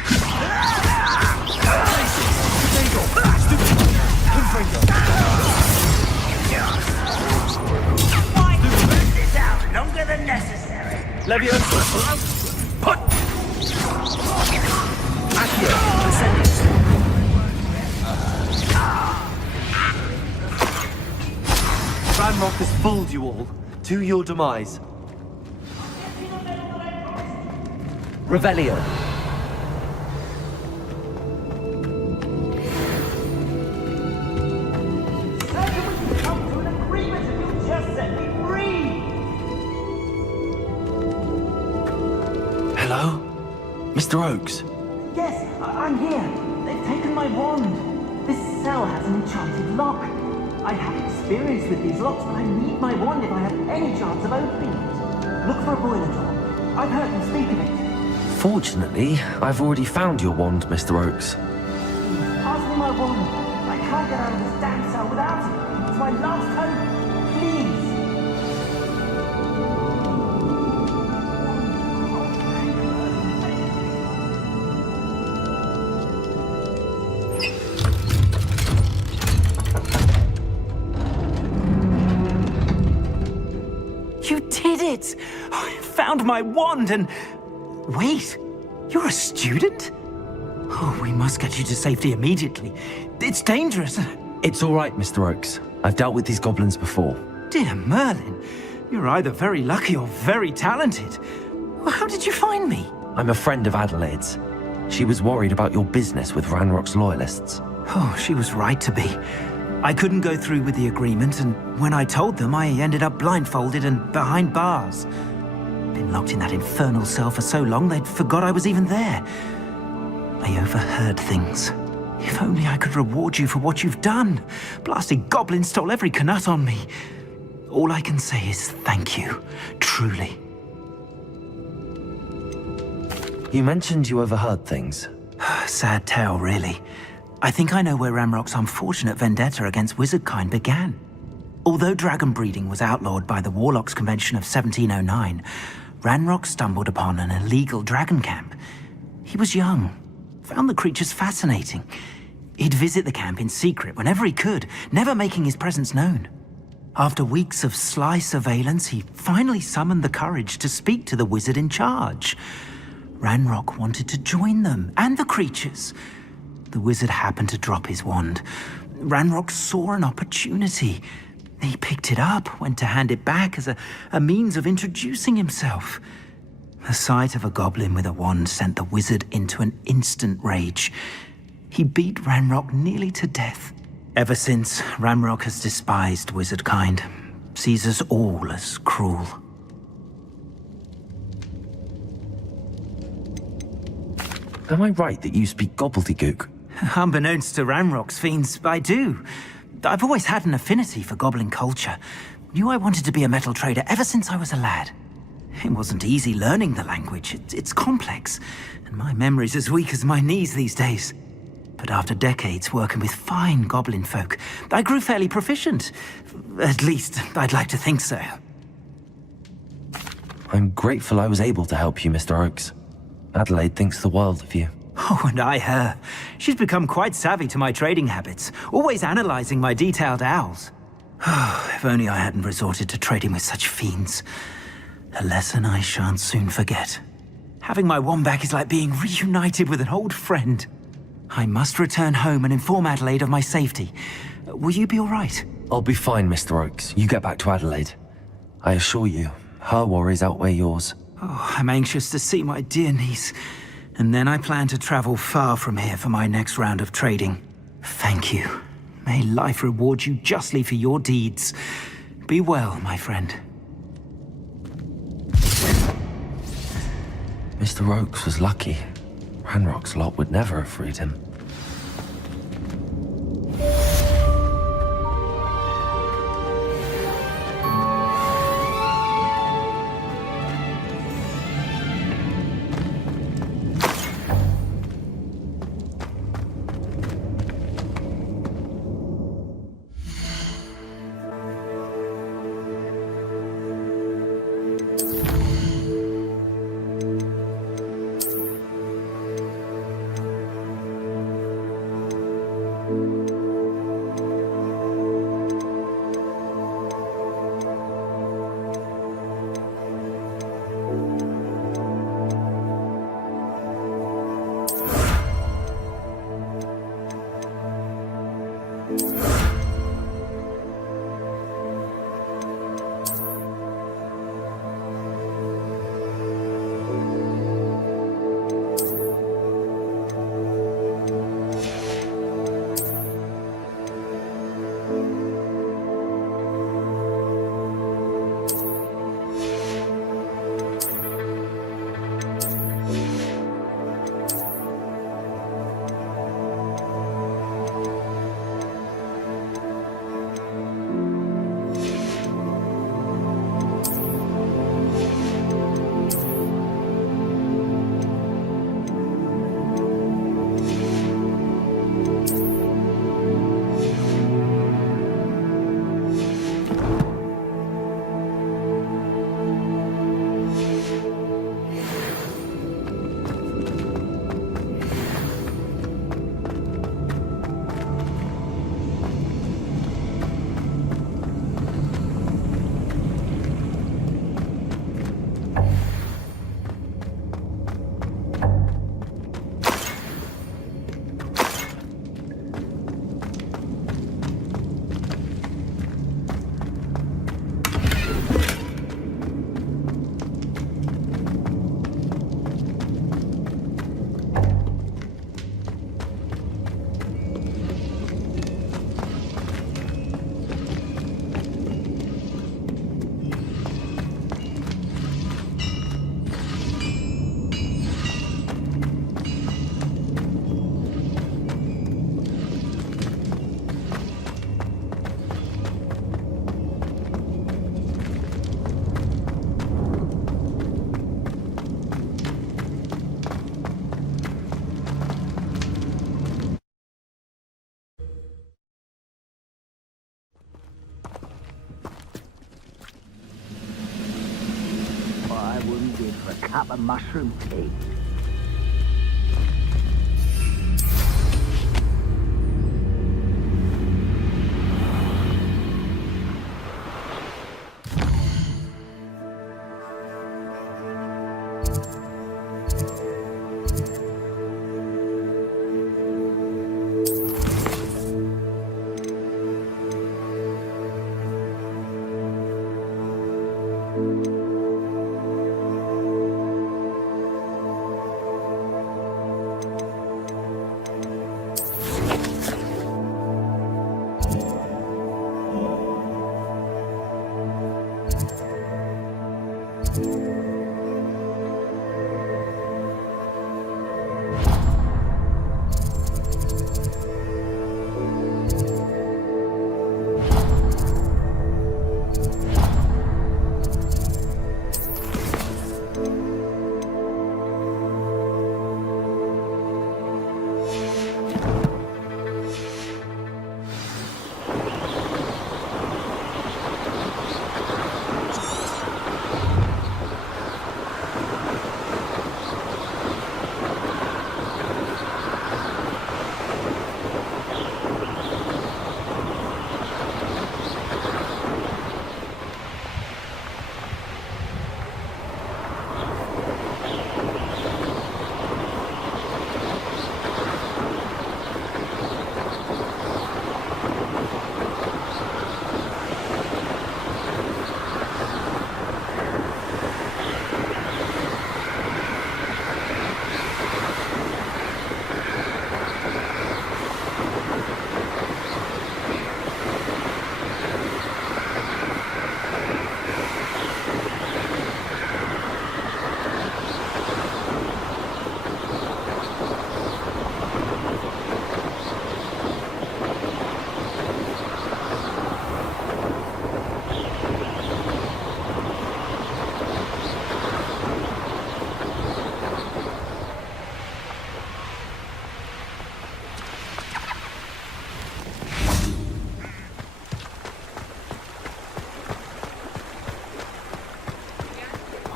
Why spread this out longer than necessary? Leviosa. Put. Accio. Ascending. Ranrock has fooled you all, to your demise. Revelio. Hello? Mr. Oakes? Yes, I'm here. They've taken my wand. This cell has an enchanted lock. I have experience with these locks, but I need my wand if I have any chance of opening it. Look for a boiler door. I've heard them speak of it. Fortunately, I've already found your wand, Mr. Oakes. Pass me my wand. I can't get out of this damn cell without it. It's my last hope. Please. You did it! I found my wand and... Wait, you're a student? Oh, we must get you to safety immediately. It's dangerous. It's all right, Mr. Oakes. I've dealt with these goblins before. Dear Merlin, you're either very lucky or very talented. Well, how did you find me? I'm a friend of Adelaide's. She was worried about your business with Ranrock's loyalists. Oh, she was right to be. I couldn't go through with the agreement, and when I told them, I ended up blindfolded and behind bars. Been locked in that infernal cell for so long, they'd forgot I was even there. I overheard things. If only I could reward you for what you've done. Blasted goblin stole every canut on me. All I can say is thank you, truly. You mentioned you overheard things. Sad tale, really. I think I know where Ranrock's unfortunate vendetta against wizardkind began. Although dragon breeding was outlawed by the Warlocks Convention of 1709, Ranrock stumbled upon an illegal dragon camp. He was young, found the creatures fascinating. He'd visit the camp in secret whenever he could, never making his presence known. After weeks of sly surveillance, he finally summoned the courage to speak to the wizard in charge. Ranrock wanted to join them and the creatures. The wizard happened to drop his wand. Ranrock saw an opportunity. He picked it up, went to hand it back as a means of introducing himself. The sight of a goblin with a wand sent the wizard into an instant rage. He beat Ranrock nearly to death. Ever since, Ranrock has despised wizardkind, sees us all as cruel. Am I right that you speak gobbledygook? Unbeknownst to Ranrock's fiends, I do. I've always had an affinity for goblin culture. Knew I wanted to be a metal trader ever since I was a lad. It wasn't easy learning the language. It's complex, and my memory's as weak as my knees these days. But after decades working with fine goblin folk, I grew fairly proficient. At least, I'd like to think so. I'm grateful I was able to help you, Mr. Oakes. Adelaide thinks the world of you. Oh, and I her. She's become quite savvy to my trading habits, always analyzing my detailed owls. If only I hadn't resorted to trading with such fiends. A lesson I shan't soon forget. Having my wand back is like being reunited with an old friend. I must return home and inform Adelaide of my safety. Will you be all right? I'll be fine, Mr. Oakes. You get back to Adelaide. I assure you, her worries outweigh yours. Oh, I'm anxious to see my dear niece. And then I plan to travel far from here for my next round of trading. Thank you. May life reward you justly for your deeds. Be well, my friend. Mr. Oakes was lucky. Ranrock's lot would never have freed him. for a cup of mushroom tea.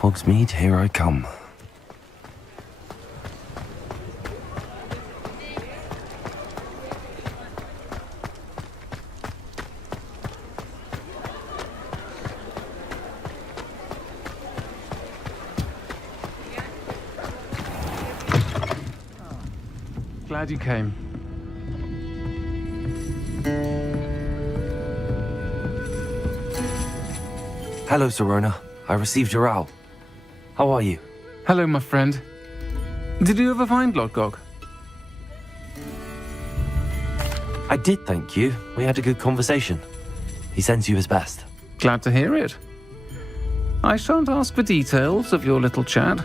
Hogsmeade, here I come. Glad you came. Hello, Serona. I received your owl. How are you? Hello, my friend. Did you ever find Lodgok? I did, thank you. We had a good conversation. He sends you his best. Glad to hear it. I shan't ask for details of your little chat,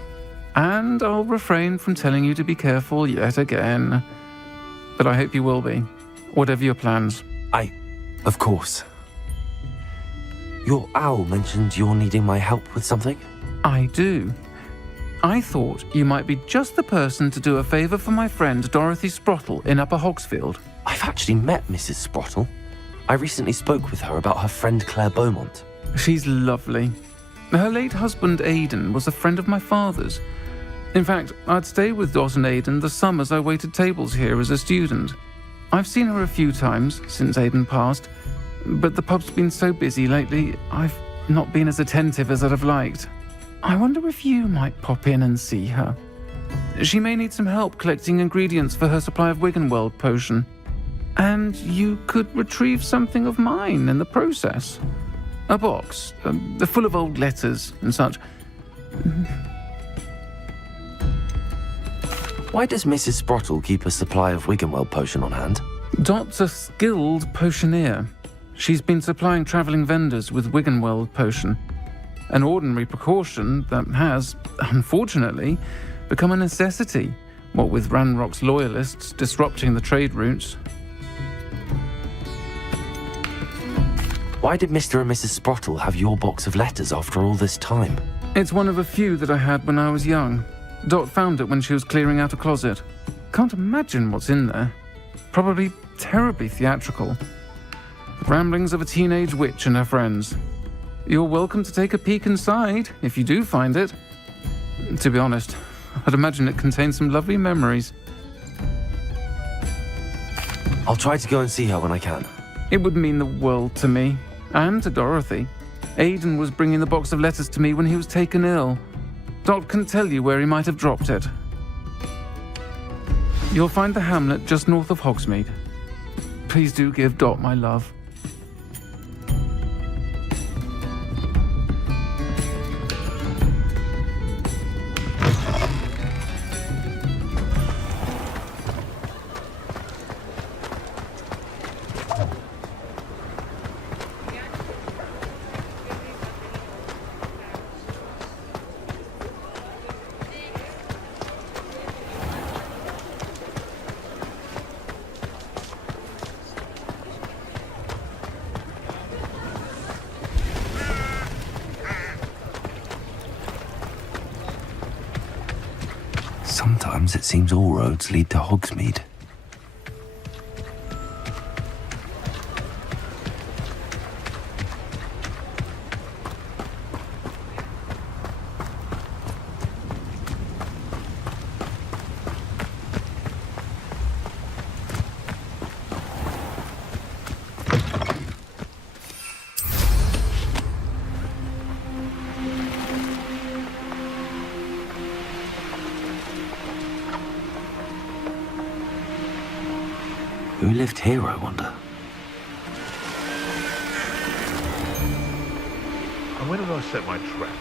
and I'll refrain from telling you to be careful yet again. But I hope you will be, whatever your plans. Of course. Your owl mentioned you're needing my help with something? I do. I thought you might be just the person to do a favour for my friend Dorothy Sprottle in Upper Hogsfield. I've actually met Mrs. Sprottle. I recently spoke with her about her friend Claire Beaumont. She's lovely. Her late husband Aidan was a friend of my father's. In fact, I'd stayed with Dot and Aidan the summers I waited tables here as a student. I've seen her a few times since Aidan passed, but the pub's been so busy lately, I've not been as attentive as I'd have liked. I wonder if you might pop in and see her. She may need some help collecting ingredients for her supply of Wiggenweld potion. And you could retrieve something of mine in the process. A box, full of old letters and such. Why does Mrs. Sprottle keep a supply of Wiggenweld potion on hand? Dot's a skilled potioneer. She's been supplying travelling vendors with Wiggenweld potion. An ordinary precaution that has, unfortunately, become a necessity, what with Ranrock's loyalists disrupting the trade routes. Why did Mr. and Mrs. Sprottle have your box of letters after all this time? It's one of a few that I had when I was young. Dot found it when she was clearing out a closet. Can't imagine what's in there. Probably terribly theatrical. Ramblings of a teenage witch and her friends. You're welcome to take a peek inside, if you do find it. To be honest, I'd imagine it contains some lovely memories. I'll try to go and see her when I can. It would mean the world to me, and to Dorothy. Aidan was bringing the box of letters to me when he was taken ill. Dot can tell you where he might have dropped it. You'll find the hamlet just north of Hogsmeade. Please do give Dot my love. Sometimes it seems all roads lead to Hogsmeade. Who lived here, I wonder? And when did I set my traps?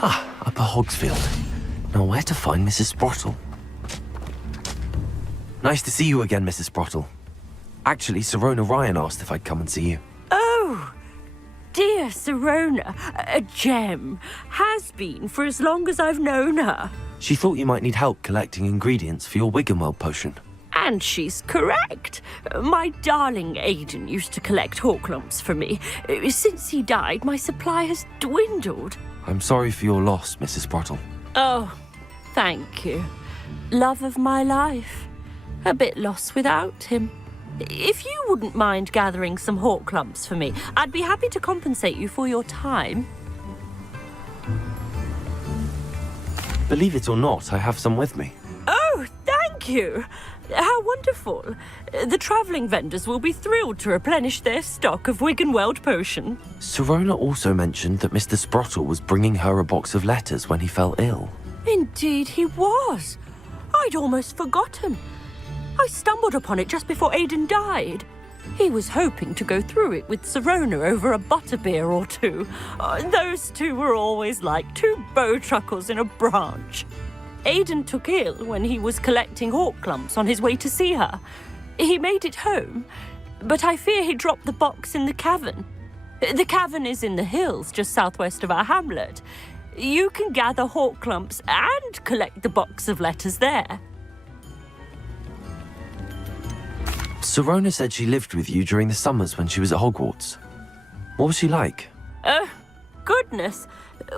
Upper Hogsfield. Now where to find Mrs. Sprottle? Nice to see you again, Mrs. Sprottle. Actually, Sirona Ryan asked if I'd come and see you. Oh, dear Sirona, a gem. Has been for as long as I've known her. She thought you might need help collecting ingredients for your Wiggenweld potion. And she's correct. My darling Aidan used to collect Horklumps for me. Since he died, my supply has dwindled. I'm sorry for your loss, Mrs. Sprottle. Oh, thank you. Love of my life. A bit lost without him. If you wouldn't mind gathering some Horklumps for me, I'd be happy to compensate you for your time. Believe it or not, I have some with me. Oh, thank you. How wonderful. The travelling vendors will be thrilled to replenish their stock of Wiggenweld potion. Sirona also mentioned that Mr. Sprottle was bringing her a box of letters when he fell ill. Indeed he was. I'd almost forgotten. I stumbled upon it just before Aidan died. He was hoping to go through it with Sirona over a butterbeer or two. Those two were always like two bowtruckles in a branch. Aidan took ill when he was collecting Horklumps on his way to see her. He made it home, but I fear he dropped the box in the cavern. The cavern is in the hills just southwest of our hamlet. You can gather Horklumps and collect the box of letters there. Sirona said she lived with you during the summers when she was at Hogwarts. What was she like? Goodness.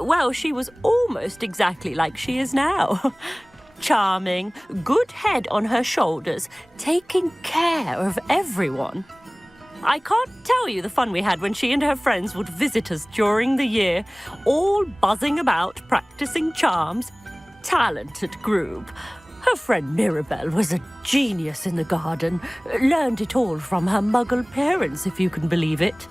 Well, she was almost exactly like she is now. Charming, good head on her shoulders, taking care of everyone. I can't tell you the fun we had when she and her friends would visit us during the year, all buzzing about, practicing charms. Talented group. Her friend Mirabelle was a genius in the garden. Learned it all from her muggle parents, if you can believe it.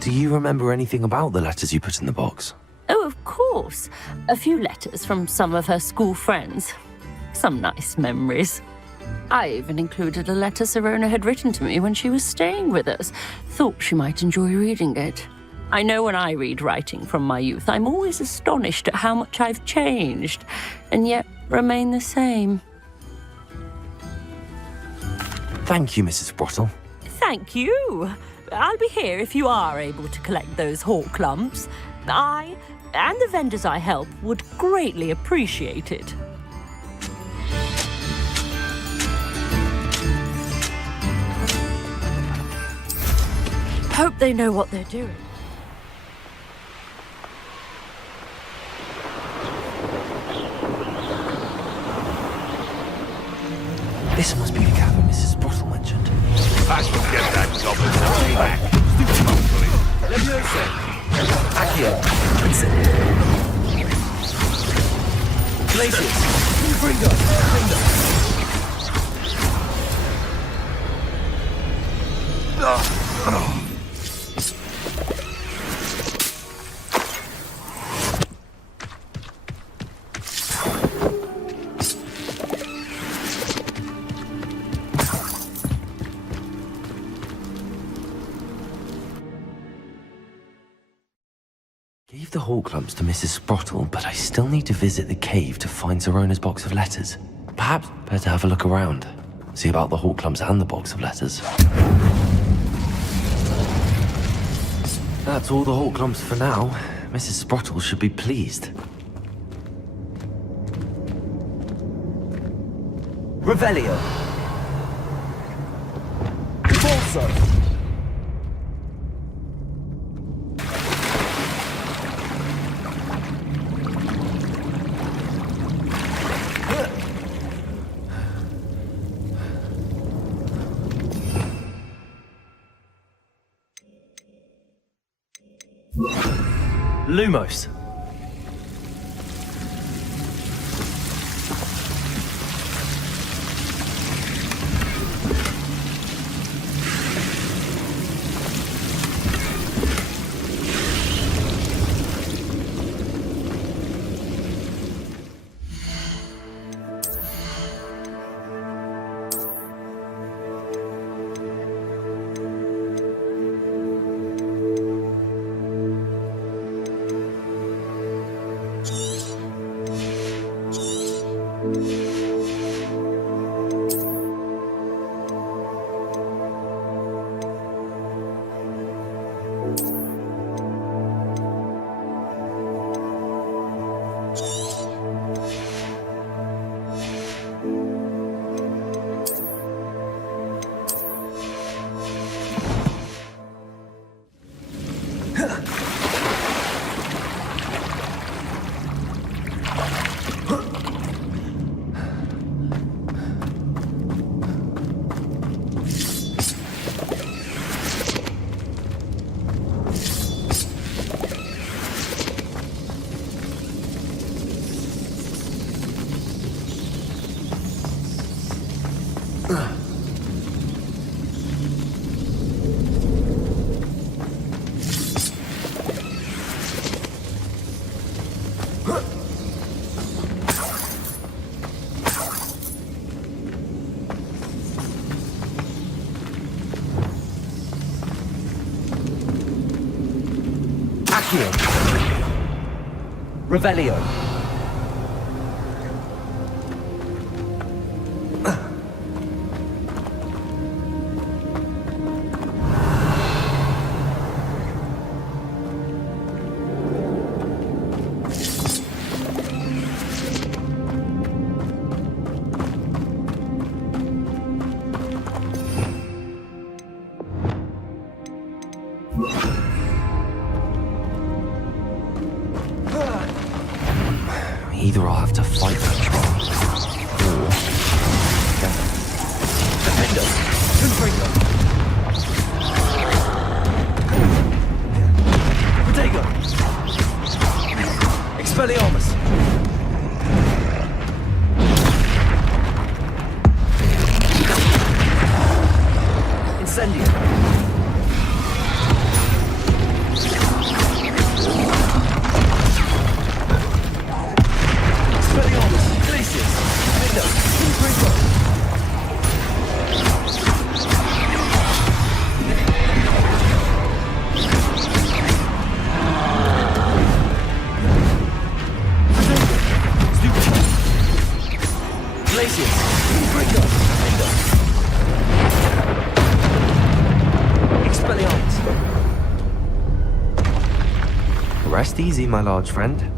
Do you remember anything about the letters you put in the box? Oh, of course. A few letters from some of her school friends. Some nice memories. I even included a letter Sirona had written to me when she was staying with us. Thought she might enjoy reading it. I know when I read writing from my youth, I'm always astonished at how much I've changed, and yet remain the same. Thank you, Mrs. Sprottle. Thank you. I'll be here if you are able to collect those Horklumps. I, and the vendors I help, would greatly appreciate it. Hope they know what they're doing. This must be the cavern. Mrs. Sprottle mentioned. I shall get that goblin back. Leviosa! Accio! Vincent! Glacius! Fringo! Gave the Hawk lumps to Mrs. Sprottle, but I still need to visit the cave to find Zerona's box of letters. Perhaps better have a look around. See about the Hawk lumps and the box of letters. That's all the Hawk lumps for now. Mrs. Sprottle should be pleased. Revelio. Bolso. Lumos. Accio. Revelio. Either I'll have to fight that troll, or... Defendo. Confringo. Protego. Expelliarmus. Incendio. Rest easy, my large friend.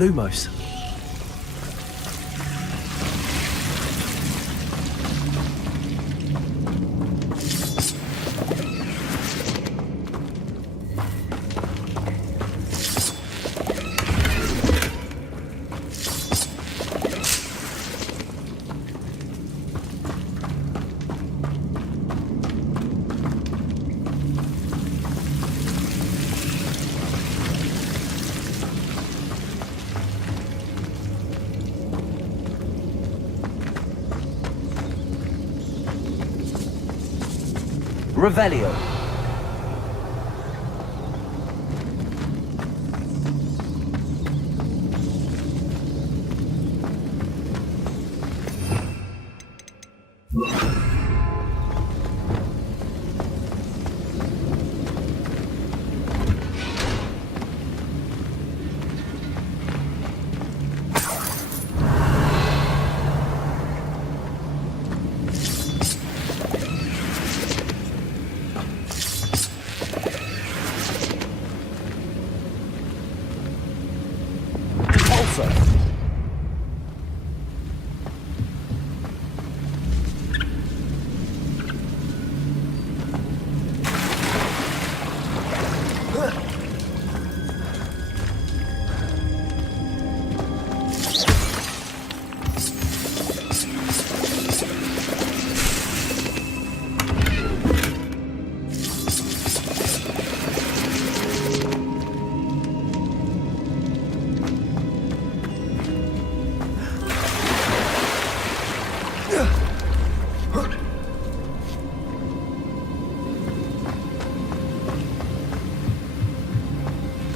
Lumos. Revelio.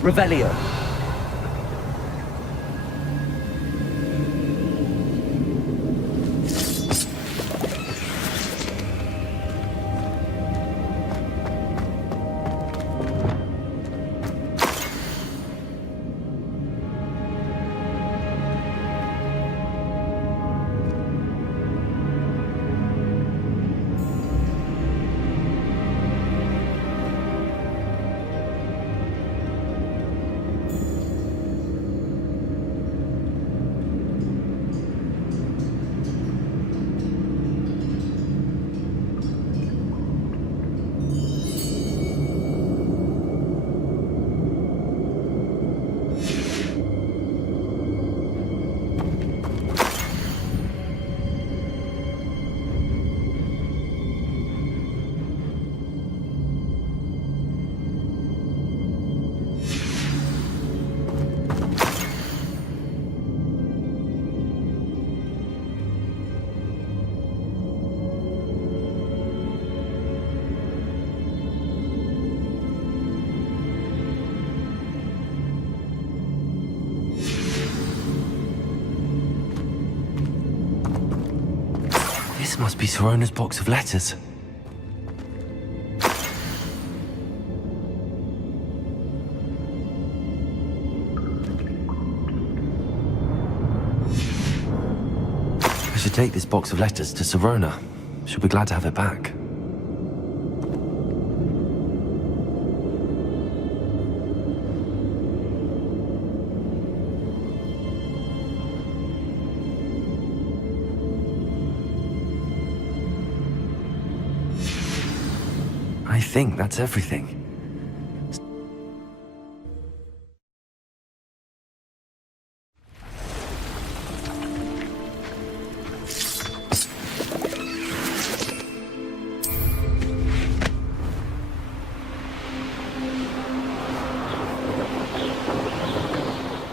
Revelio. This must be Sirona's box of letters. I should take this box of letters to Sirona. She'll be glad to have it back. I think that's everything.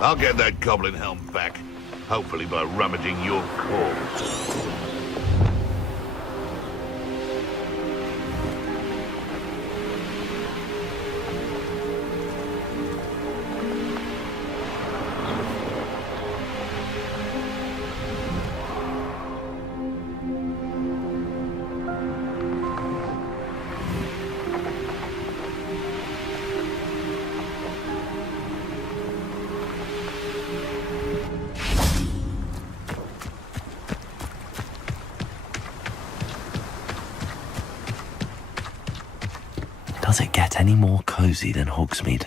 I'll get that goblin helm back, hopefully by rummaging your corpse. Does it get any more cozy than Hogsmeade?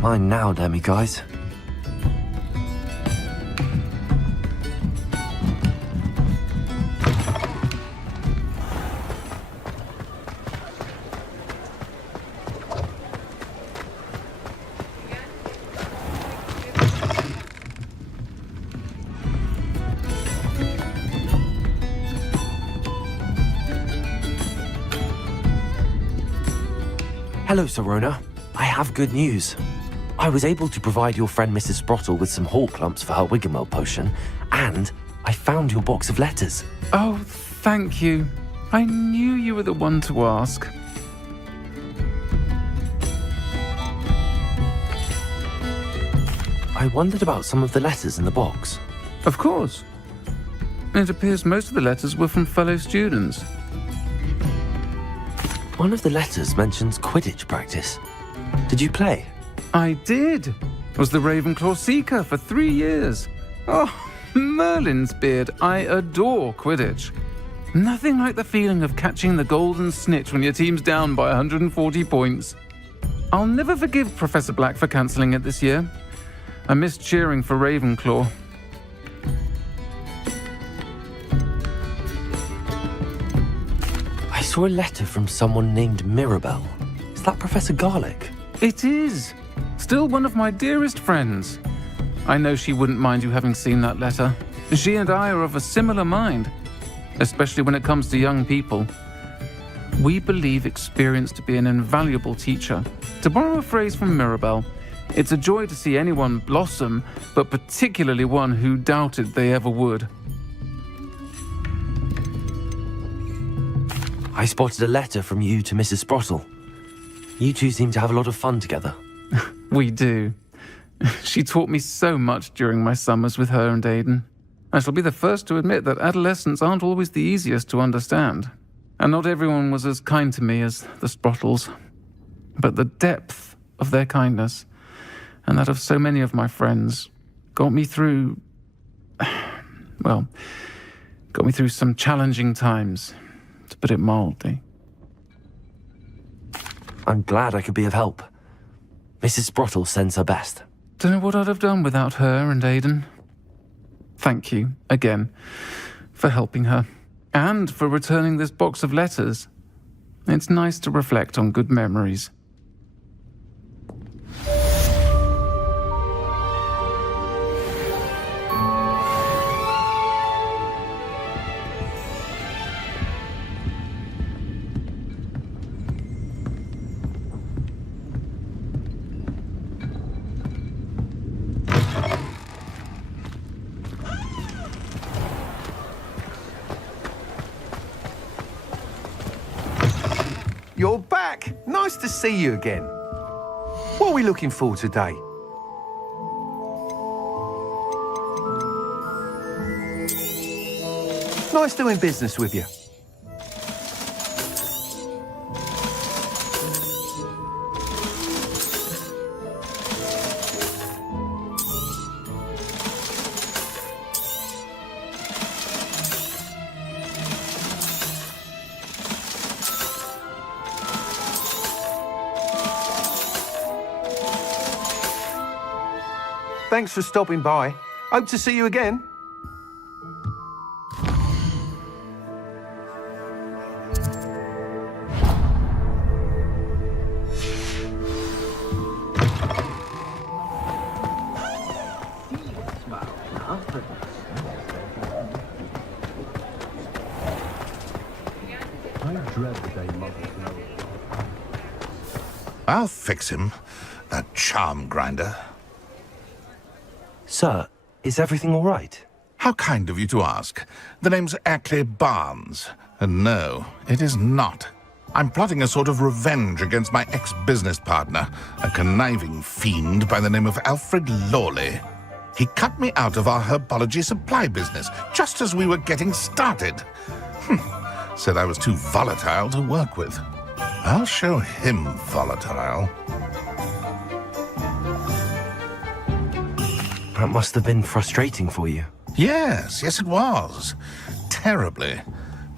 Mine now, Demi guys. Hello, Serona. I have good news. I was able to provide your friend Mrs. Sprottle with some hawk lumps for her Wiggenweld potion, and I found your box of letters. Oh, thank you. I knew you were the one to ask. I wondered about some of the letters in the box. Of course. It appears most of the letters were from fellow students. One of the letters mentions Quidditch practice. Did you play? I did. Was the Ravenclaw Seeker for 3 years. Oh, Merlin's beard. I adore Quidditch. Nothing like the feeling of catching the golden snitch when your team's down by 140 points. I'll never forgive Professor Black for cancelling it this year. I missed cheering for Ravenclaw. I saw a letter from someone named Mirabelle. Is that Professor Garlick? It is. Still one of my dearest friends. I know she wouldn't mind you having seen that letter. She and I are of a similar mind, especially when it comes to young people. We believe experience to be an invaluable teacher. To borrow a phrase from Mirabelle, it's a joy to see anyone blossom, but particularly one who doubted they ever would. I spotted a letter from you to Mrs. Sprottle. You two seem to have a lot of fun together. We do. She taught me so much during my summers with her and Aidan. I shall be the first to admit that adolescents aren't always the easiest to understand. And not everyone was as kind to me as the Sprottles. But the depth of their kindness, and that of so many of my friends, got me through... well, got me through some challenging times, to put it mildly. I'm glad I could be of help. Mrs. Sprottle sends her best. Don't know what I'd have done without her and Aidan. Thank you, again, for helping her, and for returning this box of letters. It's nice to reflect on good memories. You're back. Nice to see you again. What are we looking for today? Nice doing business with you. Thanks for stopping by. Hope to see you again. I'll fix him, that charm grinder. Sir, is everything all right? How kind of you to ask. The name's Ackley Barnes. And no, it is not. I'm plotting a sort of revenge against my ex-business partner, a conniving fiend by the name of Alfred Lawley. He cut me out of our herbology supply business just as we were getting started. Said I was too volatile to work with. I'll show him volatile. That must have been frustrating for you. Yes, it was. Terribly.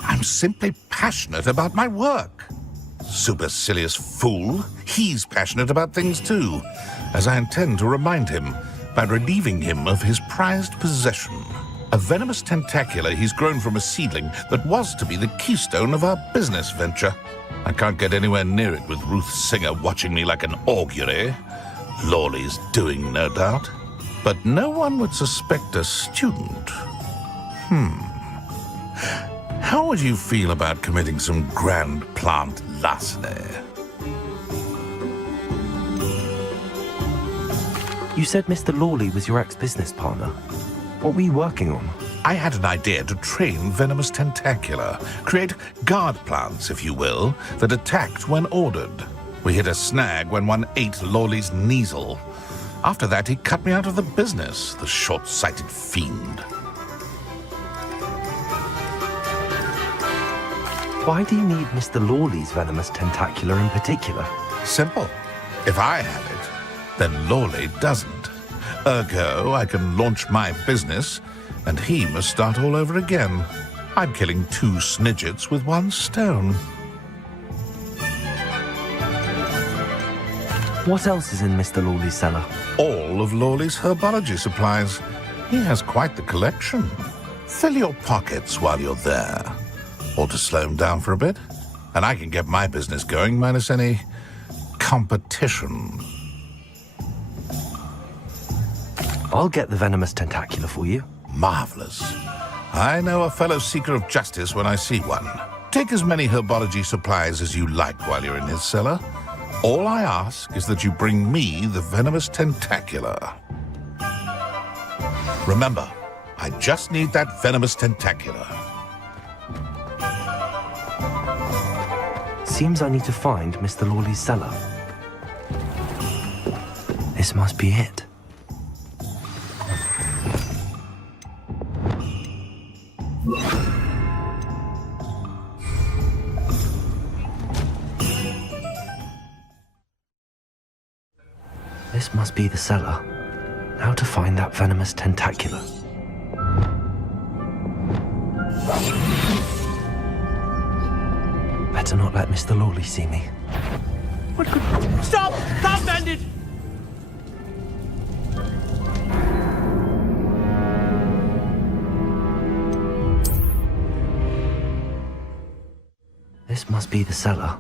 I'm simply passionate about my work. supercilious fool. He's passionate about things too, as I intend to remind him by relieving him of his prized possession. A venomous tentacula he's grown from a seedling that was to be the keystone of our business venture. I can't get anywhere near it with Ruth Singer watching me like an augury. Lawley's doing, no doubt. But no one would suspect a student. How would you feel about committing some grand plant larceny? You said Mr. Lawley was your ex-business partner. What were you working on? I had an idea to train venomous tentacula, create guard plants, if you will, that attacked when ordered. We hit a snag when one ate Lawley's Kneasel. After that, he cut me out of the business, the short-sighted fiend. Why do you need Mr. Lawley's venomous tentacula in particular? Simple. If I have it, then Lawley doesn't. Ergo, I can launch my business, and he must start all over again. I'm killing 2 snidgets with 1 stone. What else is in Mr. Lawley's cellar? All of Lawley's herbology supplies. He has quite the collection. Fill your pockets while you're there. Or to slow him down for a bit, and I can get my business going minus any competition. I'll get the venomous tentacula for you. Marvelous. I know a fellow seeker of justice when I see one. Take as many herbology supplies as you like while you're in his cellar. All I ask is that you bring me the venomous tentacula. Remember, I just need that venomous tentacula. Seems I need to find Mr. Lawley's cellar. This must be it. This must be the cellar. Now to find that venomous tentacula. Better not let Mr. Lawley see me. What could... Stop! Stop, bandit! This must be the cellar.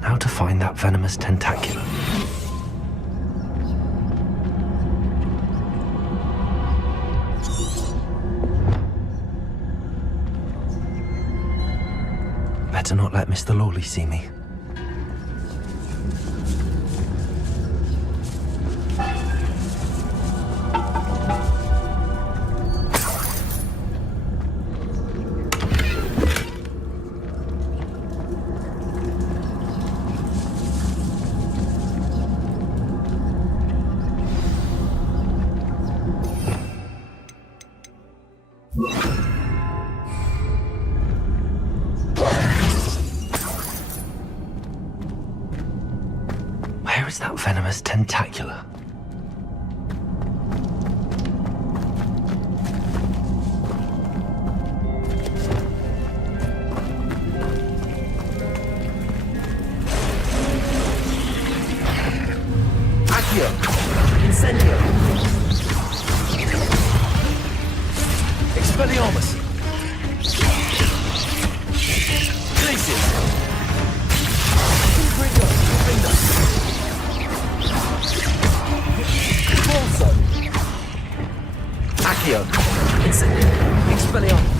Now to find that venomous tentacula. Better not let Mr. Lawley see me. Where is that venomous tentacula? Accio! Incendio! Expelliarmus! Glacius! Inferno! Corso! Accio! Incendio! Expelliarmus!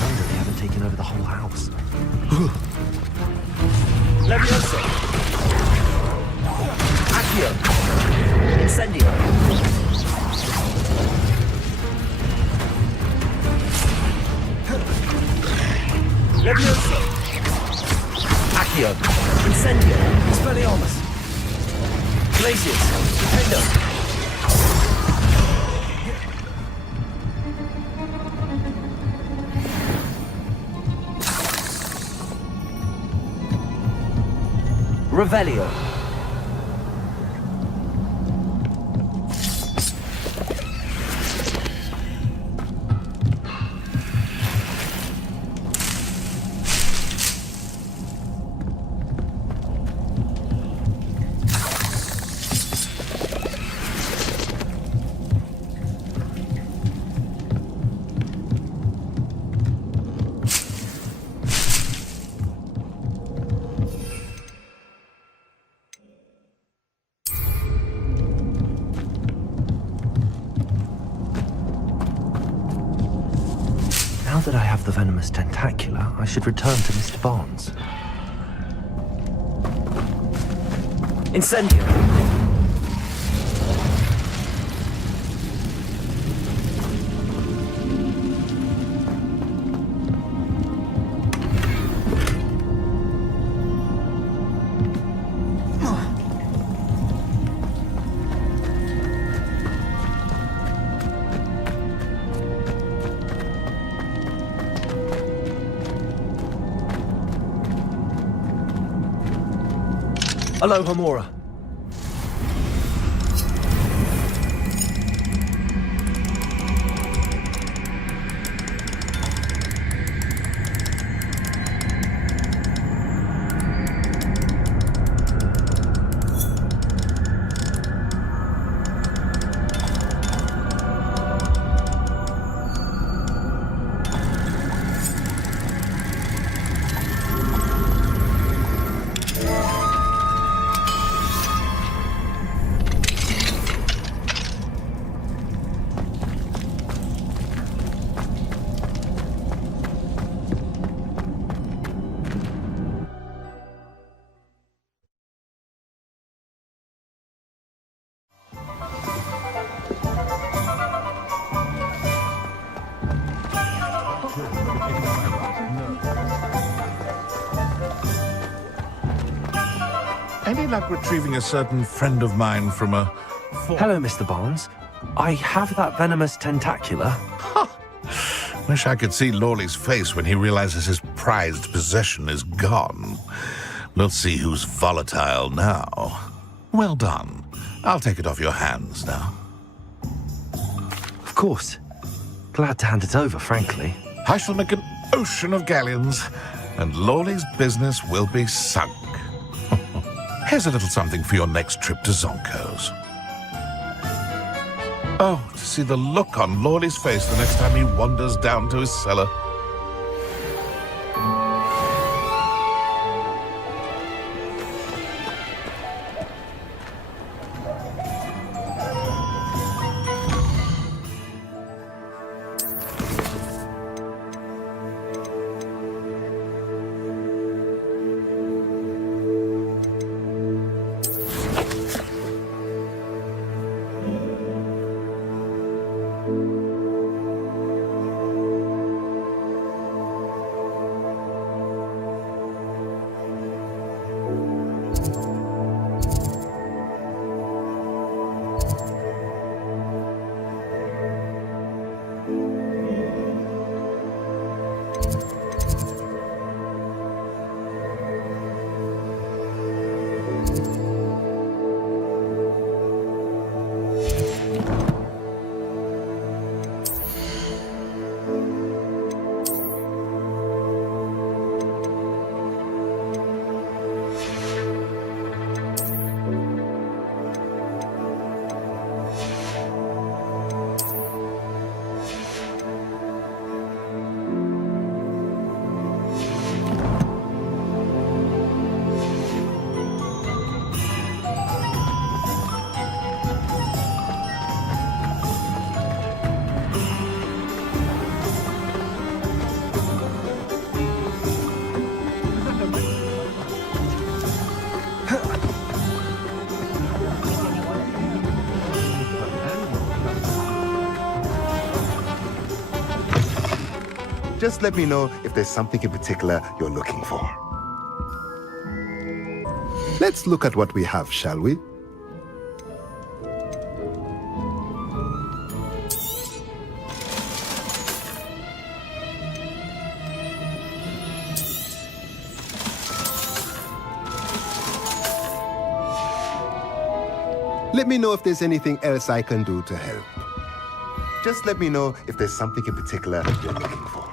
Wonder they haven't taken over the whole house. Levioso! Accio! Incendio! Levioso! Accio! Incendio! Expelliarmus! Glacius! Defendo! Revelio! that I have the venomous tentacula, I should return to Mr. Barnes. Incendio! Aloha Mora. Any luck retrieving a certain friend of mine from a... Hello, Mr. Barnes. I have that venomous tentacula. Wish I could see Lawley's face when he realizes his prized possession is gone. We'll see who's volatile now. Well done. I'll take it off your hands now. Of course. Glad to hand it over, frankly. I shall make an ocean of galleons, and Lawley's business will be sunk. Here's a little something for your next trip to Zonko's. Oh, to see the look on Lawley's face the next time he wanders down to his cellar. Just let me know if there's something in particular you're looking for. Let's look at what we have, shall we? Let me know if there's anything else I can do to help. Just let me know if there's something in particular you're looking for.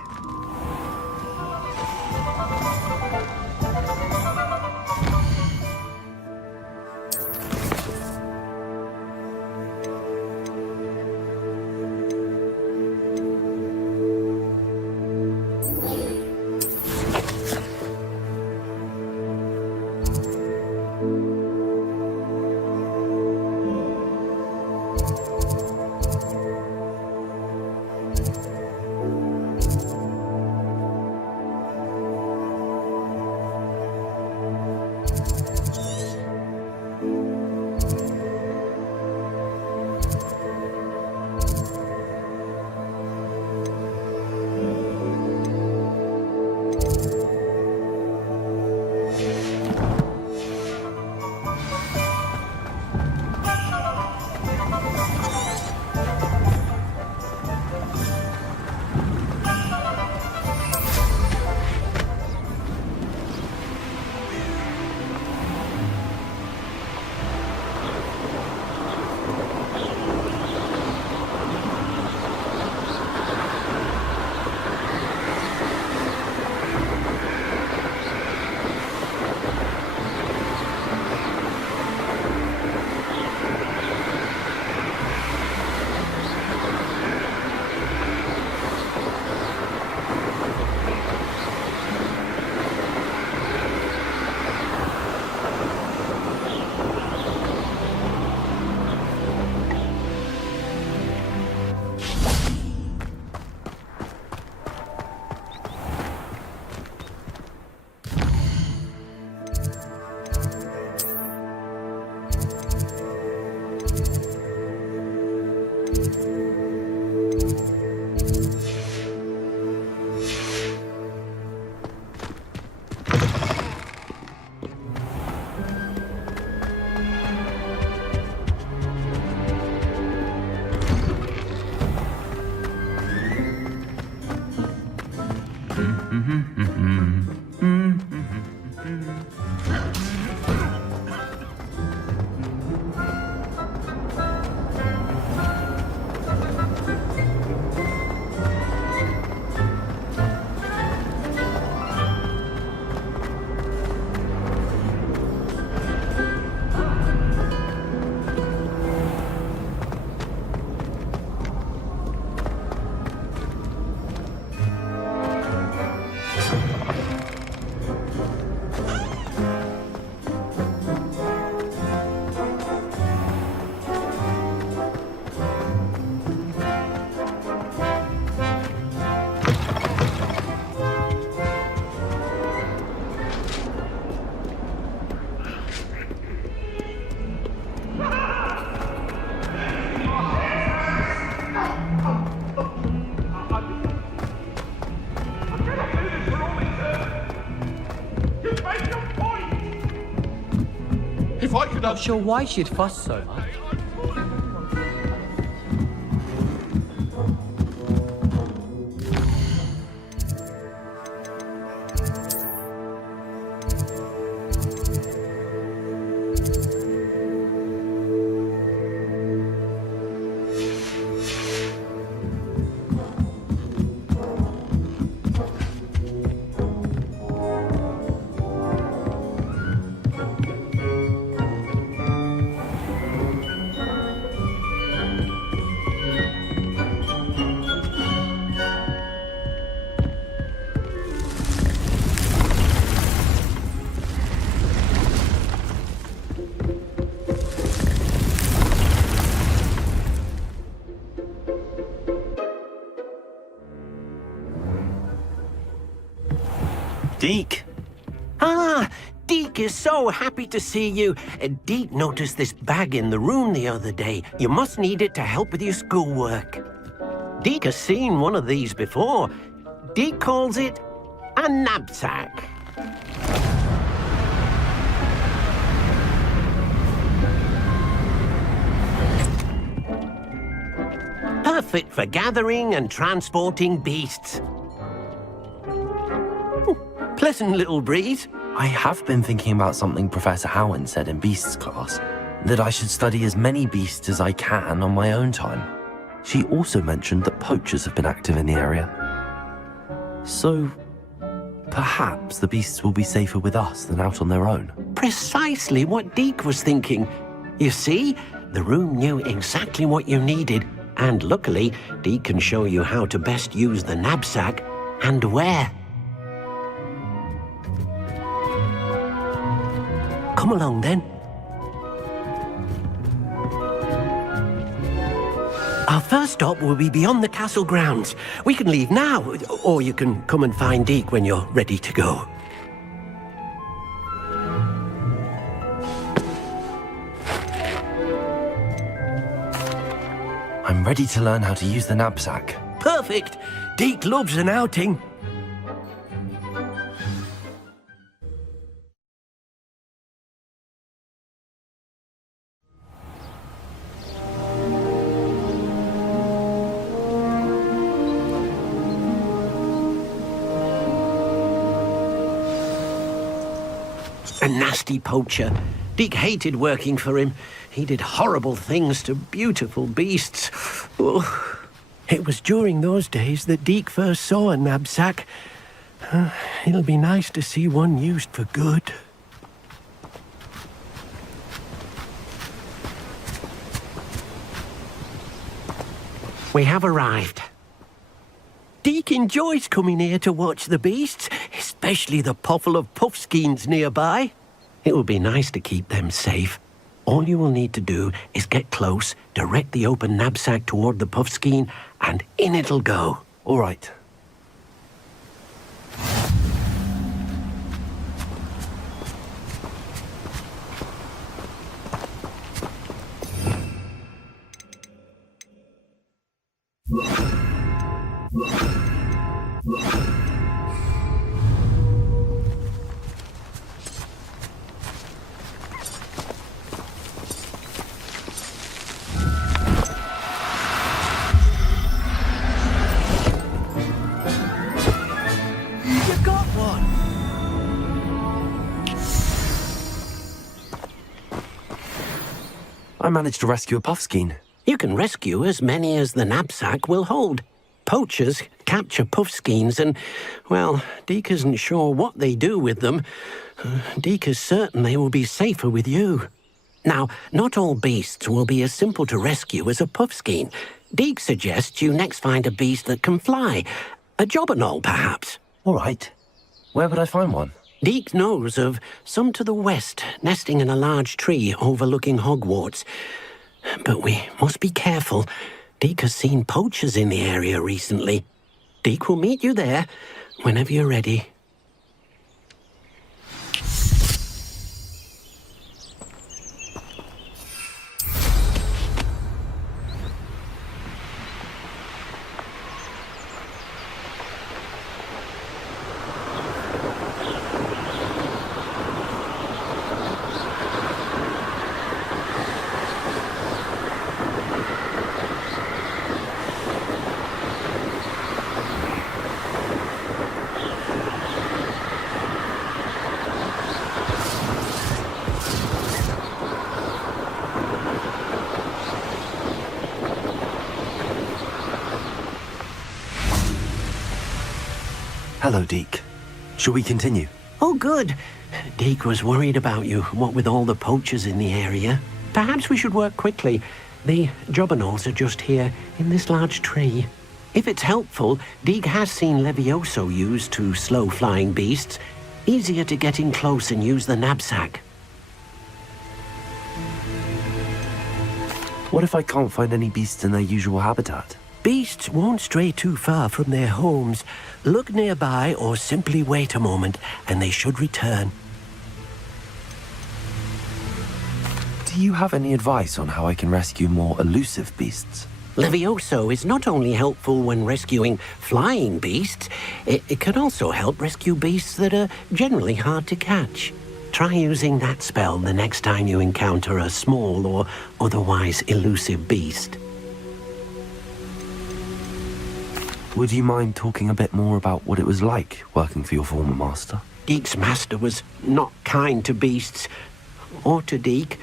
Not sure why she'd fuss so much. Deke. Ah, Deke is so happy to see you. Deke noticed this bag in the room the other day. You must need it to help with your schoolwork. Deke has seen one of these before. Deke calls it a knapsack. Perfect for gathering and transporting beasts. Pleasant little breeze. I have been thinking about something Professor Howard said in Beasts class, that I should study as many beasts as I can on my own time. She also mentioned that poachers have been active in the area. So, perhaps the beasts will be safer with us than out on their own. Precisely what Deke was thinking. You see, the room knew exactly what you needed, and luckily, Deke can show you how to best use the knapsack and where. Come along, then. Our first stop will be beyond the castle grounds. We can leave now, or you can come and find Deke when you're ready to go. I'm ready to learn how to use the knapsack. Perfect! Deke loves an outing. A nasty poacher. Deke hated working for him. He did horrible things to beautiful beasts. Oh, it was during those days that Deke first saw a knapsack. It'll be nice to see one used for good. We have arrived. Deke enjoys coming here to watch the beasts, especially the potful of puffskeins nearby. It will be nice to keep them safe. All you will need to do is get close, direct the open knapsack toward the puffskein, and in it'll go. All right. I managed to rescue a puffskein. You can rescue as many as the knapsack will hold. Poachers capture puffskeins and, well, Deke isn't sure what they do with them. Deke is certain they will be safer with you. Now, not all beasts will be as simple to rescue as a puffskein. Deke suggests you next find a beast that can fly. A jobberknoll, perhaps. All right. Where would I find one? Deke knows of some to the west, nesting in a large tree overlooking Hogwarts. But we must be careful. Deke has seen poachers in the area recently. Deke will meet you there whenever you're ready. Hello, Deke. Shall we continue? Oh, good. Deke was worried about you, what with all the poachers in the area. Perhaps we should work quickly. The jobberknolls are just here, in this large tree. If it's helpful, Deke has seen Levioso used to slow flying beasts. Easier to get in close and use the knapsack. What if I can't find any beasts in their usual habitat? Beasts won't stray too far from their homes. Look nearby or simply wait a moment, and they should return. Do you have any advice on how I can rescue more elusive beasts? Levioso is not only helpful when rescuing flying beasts, it can also help rescue beasts that are generally hard to catch. Try using that spell the next time you encounter a small or otherwise elusive beast. Would you mind talking a bit more about what it was like working for your former master? Deke's master was not kind to beasts, or to Deke.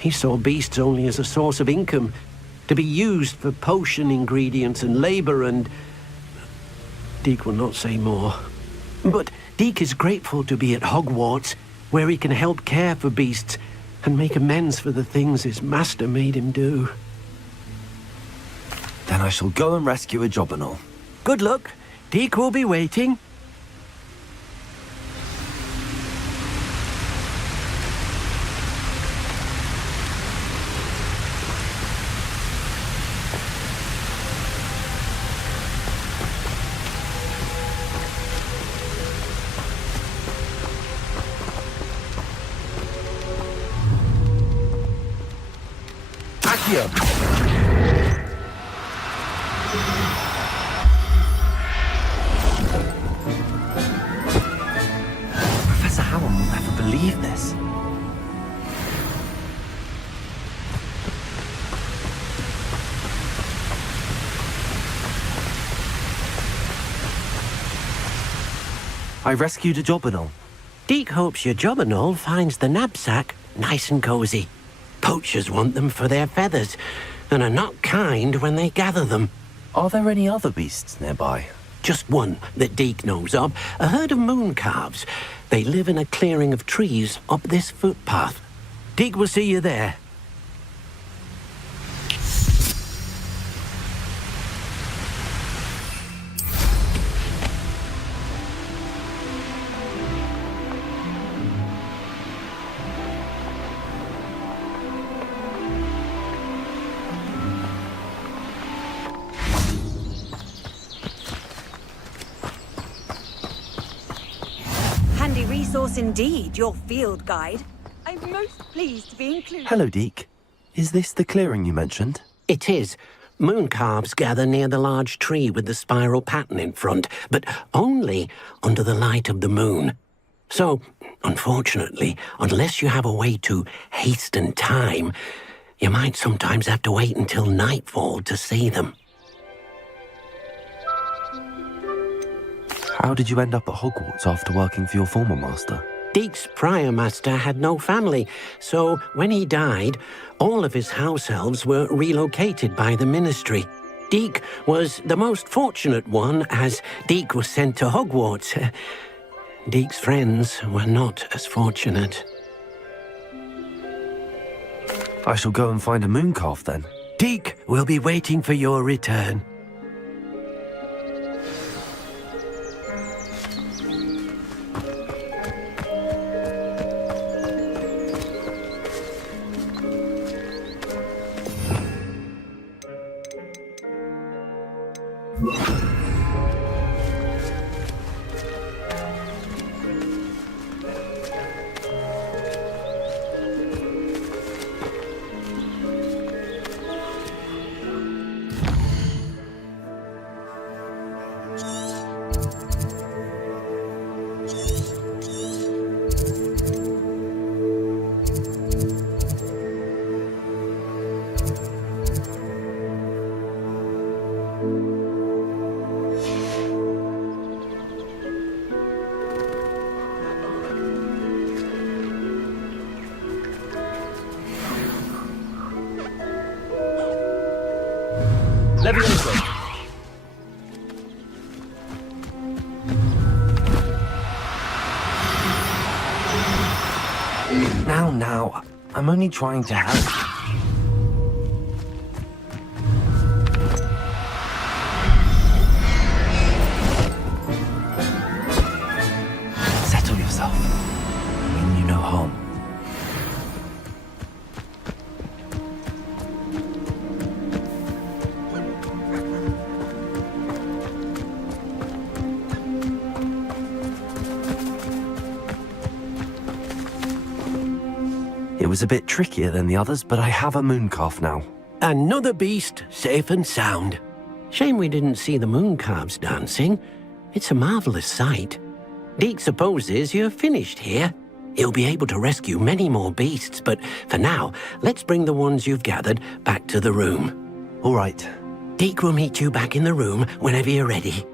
He saw beasts only as a source of income, to be used for potion ingredients and labor, and Deke will not say more. But Deke is grateful to be at Hogwarts, where he can help care for beasts and make amends for the things his master made him do. Then I shall go and rescue a jobberknoll. Good luck. Deke will be waiting. Accio! Professor Howard will never believe this. I rescued a jobberknoll. Deke hopes your jobberknoll finds the knapsack nice and cozy. Poachers want them for their feathers, and are not kind when they gather them. Are there any other beasts nearby? Just one that Deke knows of, a herd of moon calves. They live in a clearing of trees up this footpath. Deke will see you there. Handy resource indeed, your field guide. I'm most pleased to be included. Hello, Deke. Is this the clearing you mentioned? It is. Moon calves gather near the large tree with the spiral pattern in front, but only under the light of the moon. So, unfortunately, unless you have a way to hasten time, you might sometimes have to wait until nightfall to see them. How did you end up at Hogwarts after working for your former master? Deek's prior master had no family, so when he died, all of his house elves were relocated by the ministry. Deek was the most fortunate one, as Deek was sent to Hogwarts. Deek's friends were not as fortunate. I shall go and find a mooncalf then. Deek will be waiting for your return. Now, I'm only trying to help. Settle yourself. I mean you no harm. It was a bit trickier than the others, but I have a mooncalf now. Another beast, safe and sound. Shame we didn't see the mooncalves dancing. It's a marvelous sight. Deek supposes you're finished here. He'll be able to rescue many more beasts, but for now, let's bring the ones you've gathered back to the room. All right. Deek will meet you back in the room whenever you're ready.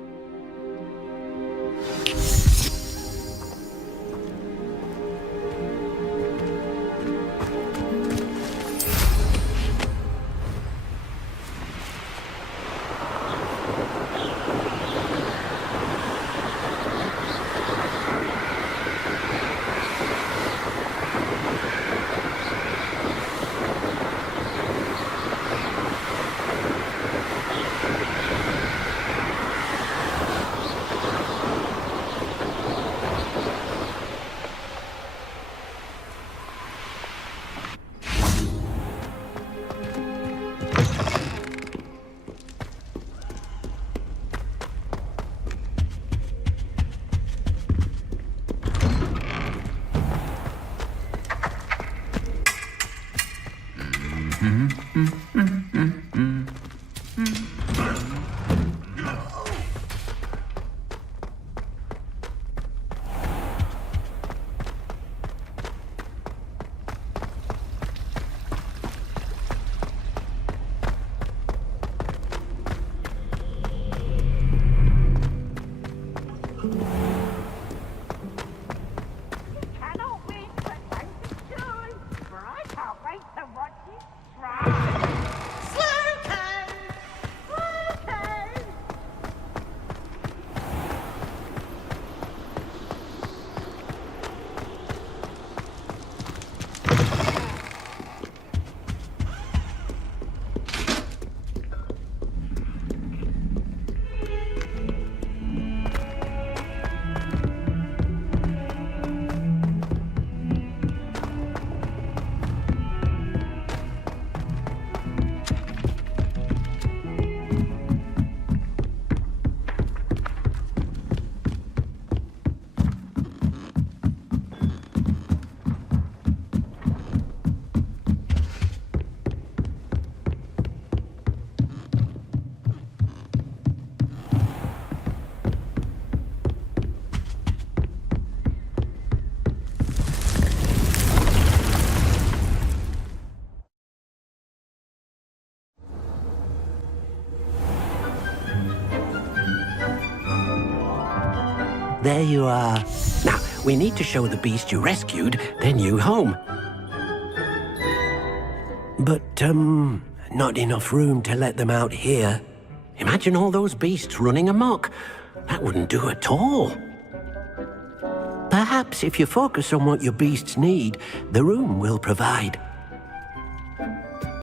There you are. Now, we need to show the beast you rescued their new home. But, not enough room to let them out here. Imagine all those beasts running amok. That wouldn't do at all. Perhaps if you focus on what your beasts need, the room will provide.